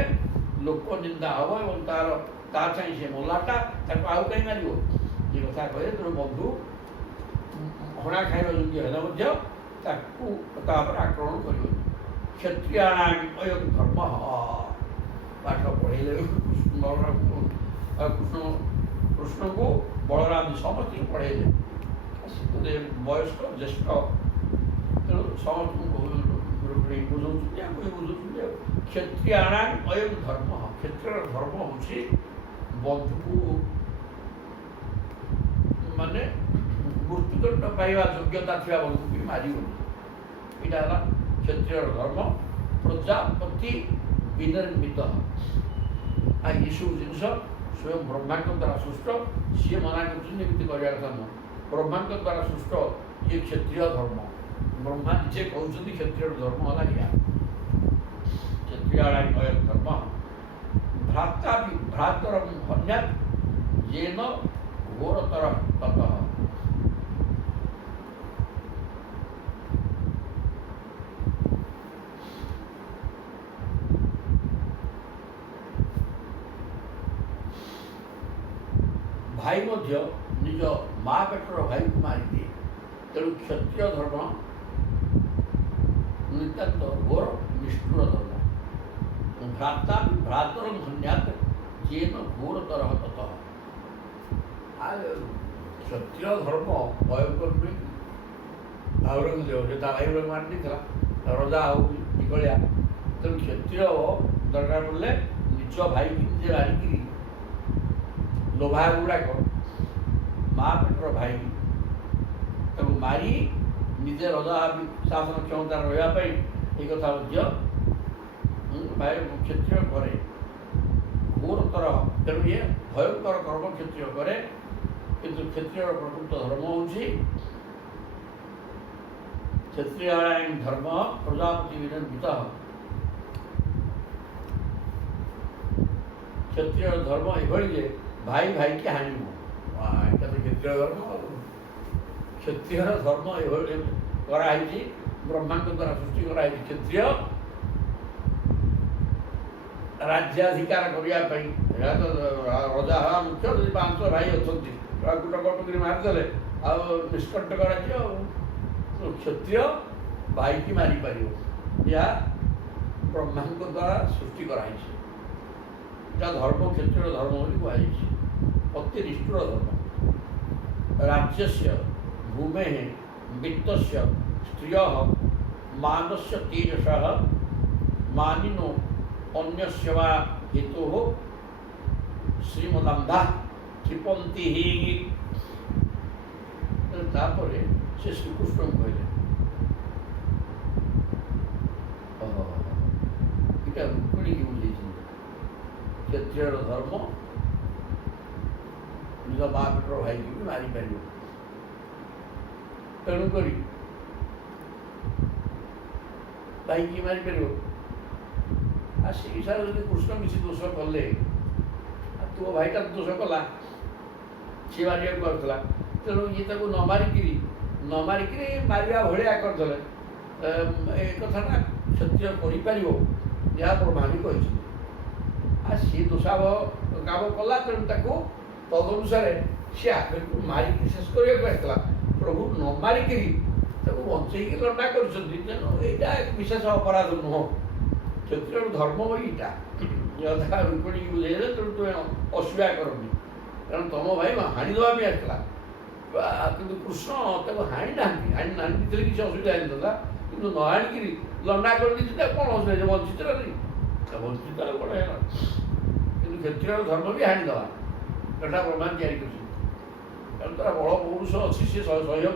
ଲୋକ ନିନ୍ଦା ହେବ ଏବଂ ତା ଛାଇଁ ସିଏ ମଲାଟା ତାକୁ ଆଉ କାହିଁ ମାରିବ। ଏ କଥା କହିଲେ ତେଣୁ ବନ୍ଧୁ ହଣା ଖାଇବା ଯୋଗ୍ୟ ହେଲେ ମଧ୍ୟ ତାକୁ ତା ଉପରେ ଆକ୍ରମଣ କରିବନି। କ୍ଷତ୍ରିୟାଣାଂ ଅୟଂ ଧର୍ମ। ପାଠ ପଢ଼େଇଲେ କୃଷ୍ଣଙ୍କୁ ବଳରାମ ସମସ୍ତଙ୍କୁ ପଢ଼େଇଲେ। ସେ ବୟସ୍କ ଜ୍ୟେଷ୍ଠ, ତେଣୁ ସମସ୍ତଙ୍କୁ ବୁଝଉଛନ୍ତି, ଆମକୁ ବି ବୁଝଉଛନ୍ତି। ଆଉ କ୍ଷତ୍ରିୟାଣାଂ ଅୟଂ ଧର୍ମ, କ୍ଷତ୍ରିୟର ଧର୍ମ ହେଉଛି ବନ୍ଧୁକୁ ମାନେ ମୃତ୍ୟୁଦଣ୍ଡ ପାଇବା ଯୋଗ୍ୟତା ଥିବା ବନ୍ଧୁକୁ ବି ମାରିବନି। ଏଇଟା ହେଲା କ୍ଷତ୍ରିୟର ଧର୍ମ। ପ୍ରଜାପତି ବିନିର୍ମିତ, ଏସବୁ ଜିନିଷ ସ୍ୱୟଂ ବ୍ରହ୍ମାଙ୍କ ଦ୍ୱାରା ସୃଷ୍ଟ। ସିଏ ମନା କରୁଛନ୍ତି ଏମିତି କରିବା କଥା ନୁହଁ। ବ୍ରହ୍ମାଙ୍କ ଦ୍ୱାରା ସୃଷ୍ଟ ଇଏ କ୍ଷତ୍ରିୟ ଧର୍ମ। ବ୍ରହ୍ମା ନିଜେ କହୁଛନ୍ତି କ୍ଷତ୍ରିୟର ଧର୍ମ ହେଲା ଏଇଆ। କ୍ଷତ୍ରିୟାଣାଂ ଅୟଂ ଧର୍ମ। ଭ୍ରାତା ଭ୍ରାତରଂ ହନ୍ୟାତ୍ येन ଘୋରତର ତତଃ। ଭାଇ ମଧ୍ୟ ନିଜ ମା ପେଟର ଭାଇକୁ ମାରିଦିଏ। ତେଣୁ କ୍ଷତ୍ରିୟ ଧର୍ମ ନିତାନ୍ତ ଘୋର ନିଷ୍ଠୁର ଧର୍ମ। ଭ୍ରାତା ଭ୍ରାତରଂ ହନ୍ୟାତ୍ येन ଘୋରତର ତତଃ। କ୍ଷତ୍ରିୟ ଧର୍ମ ଭୟଙ୍କର ନୁହେଁ। ଔରଙ୍ଗଜେବ ଯେ ତା ଭାଇ ମାରି ଦେଇଥିଲା, ରଜା ହଉ ନିକଳିଆ। ତେଣୁ କ୍ଷତ୍ରିୟ ଦରକାର ପଡ଼ିଲେ ନିଜ ଭାଇକି ନିଜେ ମାରିକିରି ଲୋଭା ଗୁଡ଼ାକ ମା ପେଟର ଭାଇ ତାକୁ ମାରି ନିଜେ ରଜା ଶାସନ କ୍ଷମତାରେ ରହିବା ପାଇଁ এই କଥା ମଧ୍ୟ ଭାଇ କ୍ଷତ୍ରିୟ କରେ। ଘୋରତର, ତେଣୁ ଇଏ ଭୟଙ୍କର କର୍ମ କ୍ଷତ୍ରିୟ କରେ। କିନ୍ତୁ କ୍ଷତ୍ରିୟର ପ୍ରକୃତ ଧର୍ମ ହେଉଛି କ୍ଷତ୍ରିୟାଣାଂ ଧର୍ମ ପ୍ରଜାପତି ବିନିର୍ମିତ। କ୍ଷତ୍ରିୟର ଧର୍ମ ଏଭଳି ଯେ ଭାଇ ଭାଇକି ହାଣିବ। ଏଇଟା ତ କ୍ଷତ୍ରିୟ ଧର୍ମ। କ୍ଷତ୍ରିୟର ଧର୍ମ ଏଭଳି କରାହେଇଛି, ବ୍ରହ୍ମାଙ୍କ ଦ୍ୱାରା ସୃଷ୍ଟି କରାହେଇଛି। କ୍ଷତ୍ରିୟ ରାଜ୍ୟାଧିକାର କରିବା ପାଇଁ, ଏହା ତ ରଜା ହେବା ମୁଖ୍ୟ। ଯଦି 5 ଭାଇ ଅଛନ୍ତି କୁଟ କଟକରି ମାରିଦେଲେ ଆଉ ନିଷ୍କଣ୍ଟକ ରାଜ୍ୟ। ଆଉ କ୍ଷତ୍ରିୟ ଭାଇକି ମାରିପାରିବ, ଏହା ବ୍ରହ୍ମାଙ୍କ ଦ୍ୱାରା ସୃଷ୍ଟି କରାହେଇଛି। ଏହା ଧର୍ମ କ୍ଷତ୍ରିୟ ଧର୍ମ ବୋଲି କୁହାଯାଇଛି। ଅତି ନିଷ୍ଠୁର ଧର୍ମ। ରାଜ୍ୟସ୍ୟ ଭୂମେଃ ବିତ୍ତସ୍ୟ ସ୍ତ୍ରିୟଃ ମାନସ୍ୟ ତେଜସଃ ମାନିନୋ ଅନ୍ୟସ୍ୟ ବା ହେତୋଃ ଶ୍ରୀମଦାନ୍ଧା କ୍ଷିପନ୍ତି ହି। ତାପରେ ସେ ଶ୍ରୀକୃଷ୍ଣଙ୍କୁ କହିଲେ, ଏଇଟା ରୁକ୍ମିଣୀକି ବୁଝେଇଛନ୍ତି। କ୍ଷତ୍ରିୟର ଧର୍ମ ନିଜ ମା ପେଟର ଭାଇକି ବି ମାରିପାରିବ। ତେଣୁକରି ଭାଇକି ମାରିପାରିବ। ଆଉ ସେଇ ହିସାବରେ ଯଦି କୃଷ୍ଣ କିଛି ଦୋଷ କଲେ, ଆଉ ତୋ ଭାଇଟା ଦୋଷ କଲା, ସିଏ ମାରିବାକୁ କରୁଥିଲା, ତେଣୁ ଇଏ ତାକୁ ନ ମାରିକିରି ମାରିବା ଭଳିଆ କରିଦେଲେ। ଏ କଥାଟା କ୍ଷତ୍ରିୟ କରିପାରିବ, ଯାହା ବ୍ରହ୍ମା ବି କହିଛନ୍ତି। ଆଉ ସିଏ ଦୋଷାବ କାମ କଲା, ତେଣୁ ତାକୁ ତଦନୁସାରେ ସେ ଆଖରିକୁ ମାରିକି ଶେଷ କରିବାକୁ ଆସିଥିଲା। ପ୍ରଭୁ ନ ମାରିକିରି ତାକୁ ବଞ୍ଚେଇକି ଲଣ୍ଡା କରିଛନ୍ତି। ତେଣୁ ଏଇଟା ବିଶେଷ ଅପରାଧ ନୁହଁ। କ୍ଷତ୍ରିୟର ଧର୍ମ ବହି ଏଇଟା ଯଥା ରୁକ୍ମିଣୀକି ବୁଝେଇଲେ ତେଣୁ ତୁମେ ଅସୁବିଧା କରନି, କାରଣ ତମ ଭାଇ ହାଣିଦେବା ପାଇଁ ଆସିଥିଲା। କିନ୍ତୁ କୃଷ୍ଣ ତାକୁ ହାଣି ଦେଇଥିଲେ କିଛି ଅସୁବିଧା ହେଇନଥିଲା, କିନ୍ତୁ ନ ହାଣିକିରି ଲଣ୍ଡା କରିଦେଇଥିଲେ କ'ଣ ଅସୁବିଧା? ବଞ୍ଚିତ ନାହିଁ, ବଞ୍ଚିତ କ'ଣ ହେଲା? କିନ୍ତୁ କ୍ଷତ୍ରିୟର ଧର୍ମ ବି ହାଣିଦେବା ଏଟା ପ୍ରମାଣ ତିଆରି କରିଛନ୍ତି। କାରଣ ତାର ବଳ ପୌରୁଷ ଅଛି, ସିଏ ସହ୍ୟ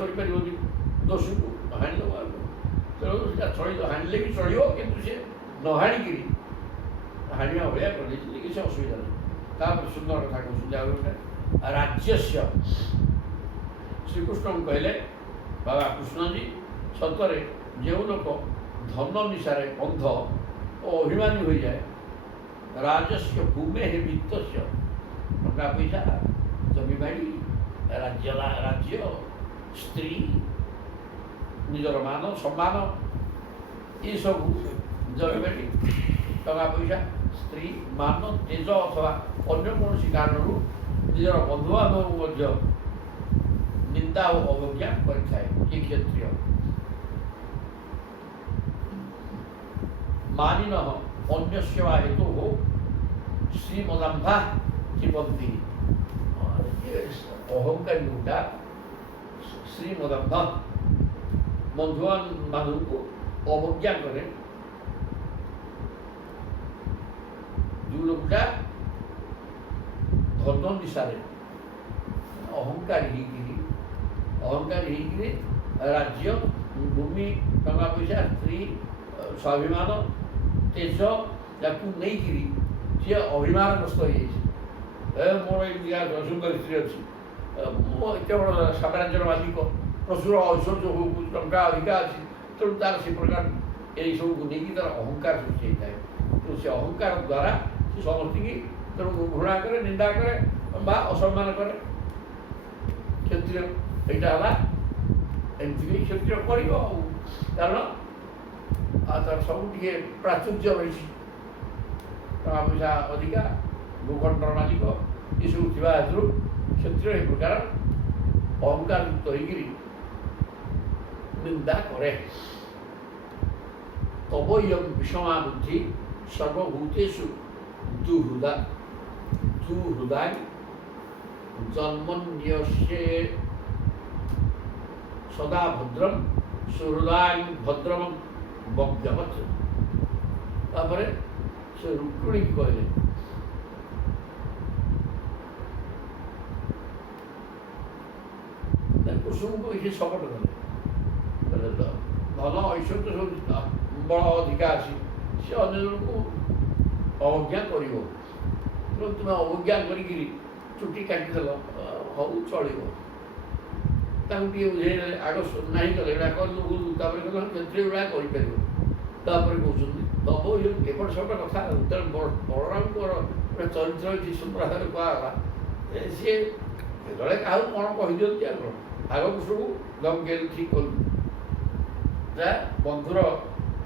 କରିପାରିବନି ଦୋଷକୁ ହାଣିଦେବା। ତେଣୁ ସେଟା ହାଣିଲେ ବି ଚଳିବ, କିନ୍ତୁ ସେ ନ ହାଣିକିରି ହାଣିବା ଭଳିଆ କରିଦେଇଛନ୍ତି, କିଛି ଅସୁବିଧା ନାହିଁ। ତାପରେ ସୁନ୍ଦର କଥା କହୁଛନ୍ତି ଆଉ ଗୋଟେ, ରାଜ୍ୟସ୍ୟ ଶ୍ରୀକୃଷ୍ଣଙ୍କୁ କହିଲେ, ବାବା କୃଷ୍ଣଜୀ ସତରେ ଯେଉଁ ଲୋକ ଧନ ନିଶାରେ ଅନ୍ଧ ଓ ଅଭିମାନୀ ହୋଇଯାଏ, ରାଜସ୍ୟ ଭୂମେ ବିତ୍ତସ୍ୟ, ଟଙ୍କା ପଇସା ଜମିବାଡ଼ି ରାଜ୍ୟ ସ୍ତ୍ରୀ ନିଜର ମାନ ସମ୍ମାନ ଏସବୁ ଜମିବାଡ଼ି ଟଙ୍କା ପଇସା ସ୍ତ୍ରୀ ମାନ ତେଜ ଅଥବା ଅନ୍ୟ କୌଣସି କାରଣରୁ ନିଜର ବନ୍ଧୁବାନ୍ଧବଙ୍କୁ ମଧ୍ୟ ନିନ୍ଦା ଓ ଅବଜ୍ଞା କରିଥାଏ। ଏ କ୍ଷତ୍ରିୟ ମାନିନ ଅନ୍ୟସ୍ୟ ବା ହେତୁ ଶ୍ରୀମଦାମ୍ଭା ଜୀବନ୍ତୀ। ଅହଙ୍କାରୀ ଲୋକଟା ଶ୍ରୀମଦାମ୍ଭା ବନ୍ଧୁବାନ୍ଧବଙ୍କୁ ଅବଜ୍ଞା କରେ, ଯେଉଁ ଲୋକଟା ଧନ ନିଶାରେ ଅହଙ୍କାରୀ ହେଇକିରି ରାଜ୍ୟ ଭୂମି ଟଙ୍କା ପଇସା ସ୍ତ୍ରୀ ସ୍ୱାଭିମାନ ତେଜ ତାକୁ ନେଇକିରି ସିଏ ଅଭିମାନଗ୍ରସ୍ତ ହେଇଯାଇଛି। ମୋର ଏଇ ସୁନ୍ଦର ସ୍ତ୍ରୀ ଅଛି, ମୁଁ ଏତେ ବଡ଼ ସାମ୍ରାଜ୍ୟର ମାଲିକ, ପ୍ରଚୁର ଐଶ୍ୱର୍ଯ୍ୟ ହଉ ଟଙ୍କା ଅଧିକା ଅଛି, ତେଣୁ ତାର ସେ ପ୍ରକାର ଏଇସବୁକୁ ନେଇକି ତାର ଅହଙ୍କାର ସୃଷ୍ଟି ହେଇଥାଏ। ତେଣୁ ସେ ଅହଙ୍କାର ଦ୍ୱାରା ସେ ସମସ୍ତଙ୍କୁ ତେଣୁ ଘୃଣା କରେ, ନିନ୍ଦା କରେ ବା ଅସମ୍ମାନ କରେ। କ୍ଷତ୍ରିୟ ଏଇଟା ହେଲା, ଏମିତି ବି କ୍ଷତ୍ରିୟ କରିବ ଆଉ, କାରଣ ତାର ସବୁ ଟିକେ ପ୍ରାଚୁର୍ଯ୍ୟ ରହିଛି, ଟଙ୍କା ପଇସା ଅଧିକା, ଭୂଖଣ୍ଡର ମାଲିକ ଏସବୁ ଥିବା ହେତୁରୁ କ୍ଷତ୍ରିୟ ଏ ପ୍ରକାର ଅହଙ୍କାର ଯୁକ୍ତ ହେଇକିରି ନିନ୍ଦା କରେ। ତବ ଇୟଂ ବିଷମା ବୁଦ୍ଧି ସର୍ବଭୂତେଷୁ ଦୁହୃଦା ଜନ୍ମନ୍ୟସ୍ୟ ସଦା ଭଦ୍ରମ୍ ସୁହୃଦାଂ ଭଦ୍ରମ୍ ବକ୍ୟବତ୍। ତାପରେ ସେ ରୁକ୍ମିଣୀକି କହିଲେ, କୁସୁମକୁ ଏଠି ସପୋର୍ଟ କଲେ, ଧନ ଐଶ୍ୱର୍ଯ୍ୟ ସବୁ ବଳ ଅଧିକା ଅଛି, ସେ ଅନ୍ୟ ଜଣକୁ ଅବଜ୍ଞା କରିବ। ତୁମେ ଅବଜ୍ଞା କରିକିରି ଚୁଟି କାଟିଦେଲ, ହଉ ଚଳିବ। ତାଙ୍କୁ ଟିକେ ବୁଝେଇଦେଲେ, ଆଗ ନାହିଁ କଲେ ଏଇଟା କରିଲୁ ଭୁଲ, ତାପରେ କହିଲେ କ୍ଷତ୍ରିୟ ଗୁଡ଼ା କରିପାରିବ। ତାପରେ କହୁଛନ୍ତି ତବ ଏପଟ ସେପଟ କଥା। ତେଣୁ ବଳରାମଙ୍କର ଗୋଟେ ଚରିତ୍ର ଏଠି ସମ୍ପ୍ରଦାୟରେ କୁହାଗଲା, ସିଏ ଯେତେବେଳେ କାହାକୁ କ'ଣ କହିଦିଅନ୍ତି ଆଉ କ'ଣ, ଆଗ କୃଷ୍ଣକୁ ଧମକେଇଲେ ଠିକ୍ କଲୁ, ଯା ବନ୍ଧୁର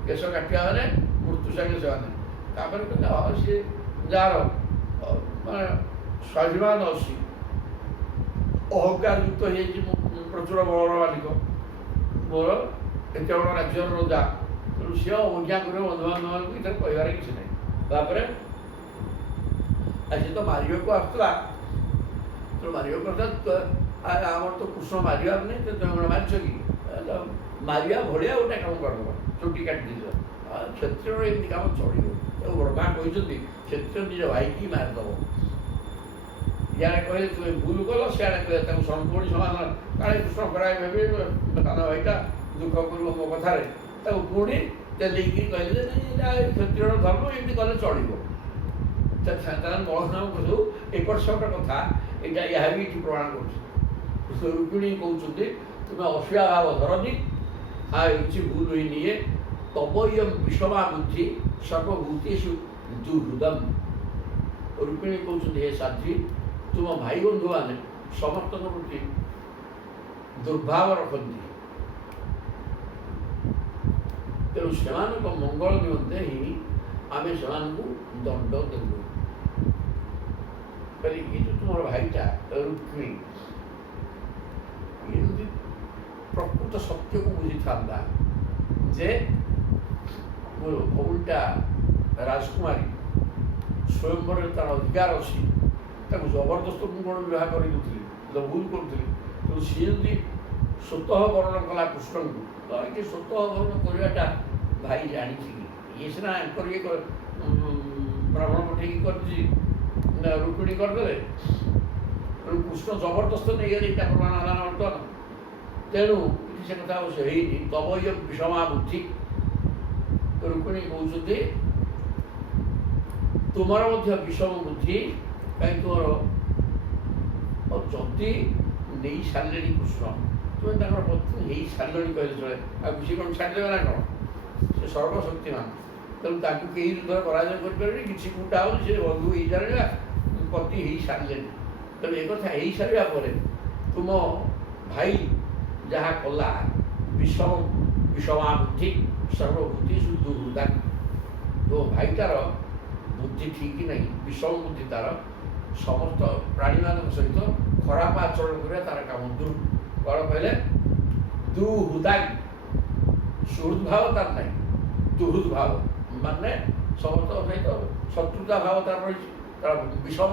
କେଶ କାଟିବା ମାନେ ମୃତ୍ୟୁ ସାଙ୍ଗେ ସେମାନେ। ତାପରେ କହିଲେ ହଁ ସିଏ ଯାହାର ମାନେ ସ୍ୱାଭିମାନ ଅଛି, ଅହଙ୍କାର ଯୁକ୍ତ ହେଇଯାଇଛି, ମୁଁ ପ୍ରଚୁର ବଳର ମାଲିକ, ମୋର ଏତେ ବଡ଼ ରାଜ୍ୟର ରଜା, ତେଣୁ ସିଏ ଅବଜ୍ଞା କରିବ ବନ୍ଧୁବାନ୍ଧବମାନଙ୍କୁ, ଏଥିରେ କହିବାର କିଛି ନାହିଁ। ତାପରେ ସିଏ ତ ମାରିବାକୁ ଆସୁଥିଲା, ତେଣୁ ମାରିବାକୁ ଆସିଥିଲା, ଆମର ତ କୃଷ୍ଣ ମାରିବାର ନାହିଁ, ତମେ କ'ଣ ମାରିଛ କି? ମାରିବା ଭଳିଆ ଗୋଟେ କାମ କରିଦେବ, ଚୁଟି କାଟି ଦେଇଛ। କ୍ଷତ୍ରିୟର ଏମିତି କାମ ଚଳିବ। ତାକୁ ବ୍ରହ୍ମା କହିଛନ୍ତି କ୍ଷତ୍ରିୟ ନିଜ ଭାଇକି ମାରିଦେବ। ଇଆଡ଼େ କହିଲେ ତୁମେ ଭୁଲ କଲ, ସିଆଡ଼େ କହିଲେ ତାକୁ ସମ୍ପୂର୍ଣ୍ଣ ସମାଧାନ, କାଳେ କୃଷ୍ଣ ଖରାପ ଭାବି ସାନ ଭାଇଟା ଦୁଃଖ କରିବ ମୋ କଥାରେ, ତାକୁ ପୁଣି ତେଲେଇକି କହିଲେ ଯେ ଏଇଟା କ୍ଷତ୍ରିୟର ଧର୍ମ, ଏମିତି କଲେ ଚଳିବ। ତାହେଲେ ବଳରାମ ସବୁ ଏପଟ ସେପଟ କଥା ଏଇଟା ଏହା ବି ଏଠି ପ୍ରମାଣ କରୁଛି। ରୁକ୍ମିଣୀ କହୁଛନ୍ତି ତୁମେ ଅସୁବିଧା ଭାବ ଧରନି, କିଛି ଭୁଲ ହୋଇନିଏ। ତବ ଇୟଂ ବିଷମା ବୁଦ୍ଧି ସର୍ବଭୂତେଷୁ ଦୁହୃଦମ୍। ରୁକ୍ମିଣୀ କହୁଛନ୍ତି ହେ ସାଧ୍ୱୀ, ତୁମ ଭାଇ ବନ୍ଧୁମାନେ ସମସ୍ତଙ୍କ ପ୍ରତି ଦୁର୍ଭାବ ରଖନ୍ତି, ତେଣୁ ସେମାନଙ୍କ ମଙ୍ଗଳ ନିମନ୍ତେ ହିଁ ଆମେ ସେମାନଙ୍କୁ ଦଣ୍ଡ ଦେବୁ। କହିଲେ ଇଏ ଯେଉଁ ତୁମର ଭାଇଟା ରୁକ୍ମିଣୀ, ଇଏ ଯଦି ପ୍ରକୃତ ସତ୍ୟକୁ ବୁଝିଥାନ୍ତା ଯେ ମୋର ଭଉଣୀଟା ରାଜକୁମାରୀ, ସ୍ୱୟଂବରରେ ତା'ର ଅଧିକାର ଅଛି, ତାକୁ ଜବରଦସ୍ତ ମୁଁ କ'ଣ ବିବାହ କରିଦେଉଥିଲି, ଭୁଲ କରୁଥିଲି। ତେଣୁ ସିଏ ଯଦି ସ୍ୱତଃ ବରଣ କଲା କୃଷ୍ଣଙ୍କୁ, ତ ଏଠି ସ୍ୱତଃ ବରଣ କରିବାଟା ଭାଇ ଜାଣିଛି କି? ଇଏ ସିନା ଆଙ୍କର ଇଏ ବ୍ରାହ୍ମଣ ପଠେଇକି କରିଛି, ରୁକ୍ମିଣୀ କରିଦେଲେ, ତେଣୁ କୃଷ୍ଣ ଜବରଦସ୍ତ ନେଇଗଲେ, ଏଇଟା ପ୍ରମାଣ ହେଲା ନା ବର୍ତ୍ତମାନ। ତେଣୁ ଏଠି ସେ କଥା ଅବଶ୍ୟ ହେଇନି। ତବୟ ବିଷମା ବୁଦ୍ଧି, ରୁକ୍ମିଣୀ କହୁଛନ୍ତି ତୁମର ମଧ୍ୟ ବିଷମ ବୁଦ୍ଧି, କାହିଁକି ତୁମର ଯଦି ନେଇ ସାରିଲେଣି କୃଷ୍ଣ, ତୁମେ ତାଙ୍କର ପତ୍ନୀ ହେଇ ସାରିଲେଣି କହିଲେ ଚଳେ, ଆଉ କିଛି କ'ଣ ଛାଡ଼ିଦେବେ ନା କ'ଣ? ସେ ସର୍ବଶକ୍ତିମାନ, ତେଣୁ ତାଙ୍କୁ କେହି ଯୁଦ୍ଧରେ ପରାଜୟ କରିପାରିବେନି। କିଛି କୋଉଟା ହେଉଛି ସେ ବନ୍ଧୁ ହେଇସାରିଲା, ପତି ହେଇସାରିଲେଣି। ତେଣୁ ଏକଥା ହେଇସାରିବା ପରେ ତୁମ ଭାଇ ଯାହା କଲା, ବିଷମା ବୁଦ୍ଧି ସର୍ବବୁଦ୍ଧି ଦୁର୍ହୃଦା, ତୋ ଭାଇଟାର ବୁଦ୍ଧି ଠିକ୍ ନାହିଁ, ବିଷମ ବୁଦ୍ଧି ତା'ର, ସମସ୍ତ ପ୍ରାଣୀମାନଙ୍କ ସହିତ ଖରାପ ଆଚରଣ କରିବା ତା'ର କାମ। କ'ଣ କହିଲେ? ଦୁହୃଦା, ସୁହୃଦ୍ଭାବ ତା'ର ନାହିଁ, ଦୁହୃଦ୍ଭାବ ମାନେ ସମସ୍ତଙ୍କ ସହିତ ଶତ୍ରୁତା ଭାବ ତା'ର ରହିଛି, ତା'ର ବିଷମ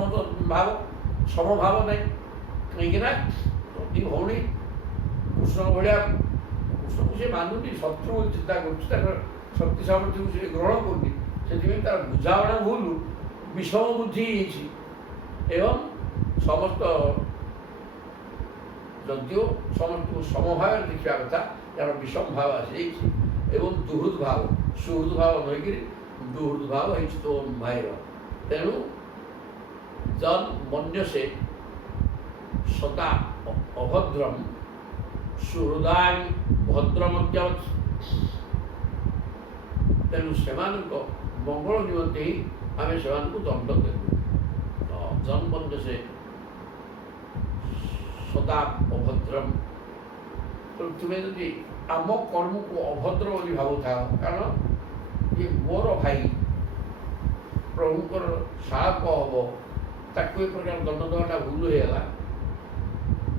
ଭାବ, ସମଭାବ ନାହିଁ। କାହିଁକିନା ଯଦି ଭଉଣୀ କୃଷ୍ଣ ଭଳିଆ, କୃଷ୍ଣକୁ ସେ ମାନୁନି, ଶତ୍ରୁ ବୋଲି ଚିନ୍ତା କରୁଛି, ତାଙ୍କର ଶକ୍ତି ସାମର୍ଥ୍ୟକୁ ସେ ଗ୍ରହଣ କରୁନି, ସେଥିପାଇଁ ତା'ର ବୁଝାମଣା ଭୁଲ, ବିଷମ ବୁଦ୍ଧି ହେଇଛି। ଏବଂ ସମସ୍ତ ଯଦିଓ ସମସ୍ତଙ୍କୁ ସମଭାବରେ ଦେଖିବା କଥା, ତା'ର ବିଷମ ଭାବ ଆସିଯାଇଛି ଏବଂ ଦୁହୃଦ ଭାବ, ସୁହୃଦ ଭାବ ରହିକିରି ଦୁହୃଦ ଭାବ ହେଇଛି ତୋ ଭାଇର। ତେଣୁ ଯନ୍ ମନ୍ୟସେ ସଦା ଅଭଦ୍ରମ୍ ସୁହୃଦାୟ ଭଦ୍ରମତ୍ୟବତ୍, ତେଣୁ ସେମାନଙ୍କ ମଙ୍ଗଳ ନିମନ୍ତେ ହିଁ ଆମେ ସେମାନଙ୍କୁ ଦଣ୍ଡ ଦେବୁ। ଜନ୍ମନ୍ୟସେ ସଦା ଅଭଦ୍ରମ୍, ତେଣୁ ତୁମେ ଯଦି ଆମ କର୍ମକୁ ଅଭଦ୍ର ବୋଲି ଭାବୁଥାଅ, କାରଣ ଇଏ ମୋର ଭାଇ, ପ୍ରଭୁଙ୍କର ଶାଳକ ହବ, ତାକୁ ଏ ପ୍ରକାର ଦଣ୍ଡ ଦେବାଟା ଭୁଲ ହେଇଗଲା,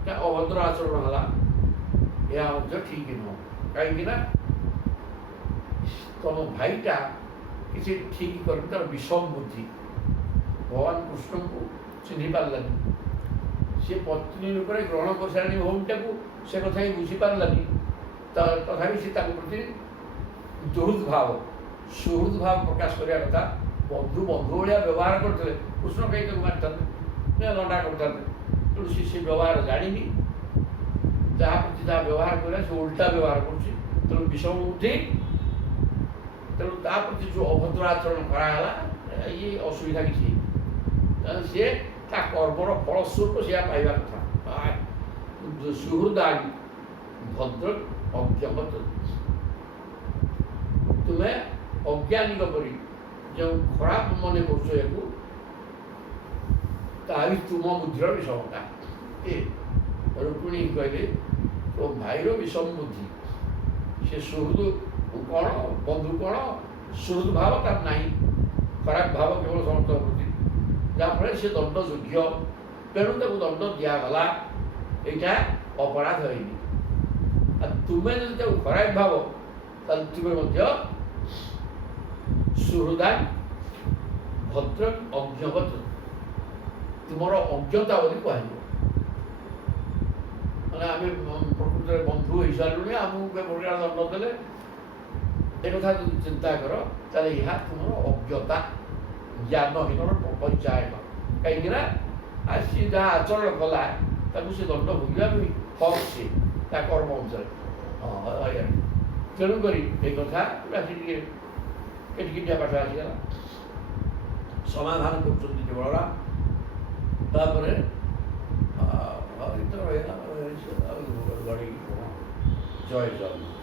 ତା ଅଭଦ୍ର ଆଚରଣ ହେଲା, ଏହା ମଧ୍ୟ ଠିକ୍ ନୁହଁ। କାହିଁକିନା ତମ ଭାଇଟା କିଛି ଠିକ୍ କରିନି, ତା'ର ବିଷମ ବୁଦ୍ଧି, ଭଗବାନ କୃଷ୍ଣଙ୍କୁ ଚିହ୍ନି ପାରିଲାନି, ସେ ପତ୍ନୀ ରୂପରେ ଗ୍ରହଣ କରିସାରିଲାଣି ଭଉଣୀଟାକୁ, ସେ କଥା ହିଁ ବୁଝିପାରିଲାନି। ତଥାପି ସେ ତାଙ୍କ ପ୍ରତି ଦୁହୃଦ ଭାବ, ସୁହୃଦ ଭାବ ପ୍ରକାଶ କରିବା କଥା। ବନ୍ଧୁ ଭଳିଆ ବ୍ୟବହାର କରିଥିଲେ, କୃଷ୍ଣ କାହିଁ ତାକୁ ମାରିଥାନ୍ତେ, ଲଣ୍ଡା କରିଥାନ୍ତେ। ତେଣୁ ସେ ବ୍ୟବହାର ଜାଣିନି, ଯାହା ପ୍ରତି ଯାହା ବ୍ୟବହାର କରିବା ସେ ଓଲଟା ବ୍ୟବହାର କରୁଛି, ତେଣୁ ବିଷମ ବୁଦ୍ଧି। ତେଣୁ ତା ପ୍ରତି ଯେଉଁ ଅଭଦ୍ର ଆଚରଣ କରାଗଲା, ଇଏ ଅସୁବିଧା କିଛି, ସିଏ ତା କର୍ମର ଫଳସ୍ୱରୂପ ସେଆ ପାଇବା କଥା। ସୁହୃଦା ଭଦ୍ର ଅଜ୍ଞବତ, ତୁମେ ଅଜ୍ଞାନୀଙ୍କ ପରି ଯେଉଁ ଖରାପ ମନେ କରୁଛ ୟାକୁ, ତାହା ବି ତୁମ ବୁଦ୍ଧିର ବିଷମତା। ରୁକ୍ମିଣୀ କହିଲେ ତୋ ଭାଇର ବିଷମ ବୁଦ୍ଧି, ସେ ସୁହୃଦ କ'ଣ, ବନ୍ଧୁ କ'ଣ, ସୁହୃଦ ଭାବ ତାର ନାହିଁ, ଖରାପ ଭାବ କେବଳ ସମସ୍ତଙ୍କ ପ୍ରତି, ଯାହାଫଳରେ ସେ ଦଣ୍ଡ ଯୋଗ୍ୟ, ତେଣୁ ତାକୁ ଦଣ୍ଡ ଦିଆଗଲା, ଏଇଟା ଅପରାଧ ହେଇନି। ଆଉ ତୁମେ ଯଦି ତାକୁ ଖରାପ ଭାବ, ତାହେଲେ ତୁମେ ମଧ୍ୟ ସୁହୃଦା ଭଦ୍ର ଅଜ୍ଞବତ, ତୁମର ଅଜ୍ଞତା ବୋଲି କୁହାଯିବ। ମାନେ ଆମେ ପ୍ରକୃତରେ ବନ୍ଧୁ ହେଇସାରିଲୁଣି, ଆମକୁ ଏ ପ୍ରକାର ଦଣ୍ଡ ଦେଲେ, ଏକଥା ଯଦି ଚିନ୍ତା କର, ତାହେଲେ ଏହା ତୁମର ଅଜ୍ଞତା, ଜ୍ଞାନହୀନର ପରିଚାୟକ। କାହିଁକିନା ସିଏ ଯାହା ଆଚରଣ କଲା, ତାକୁ ସେ ଦଣ୍ଡ ଭୋଗିବା ବି ହକ୍ ସେ ତା କର୍ମ ଅନୁସାରେ। ତେଣୁକରି ଏ କଥା ଟିକେ କେଟିକିଟିଆ ପାଠ ଆସିଗଲା, ସମାଧାନ କରୁଛନ୍ତି ବଳରାମ। ତାପରେ ରହିଗଲା, ଜୟ ଜଗନ୍ନାଥ।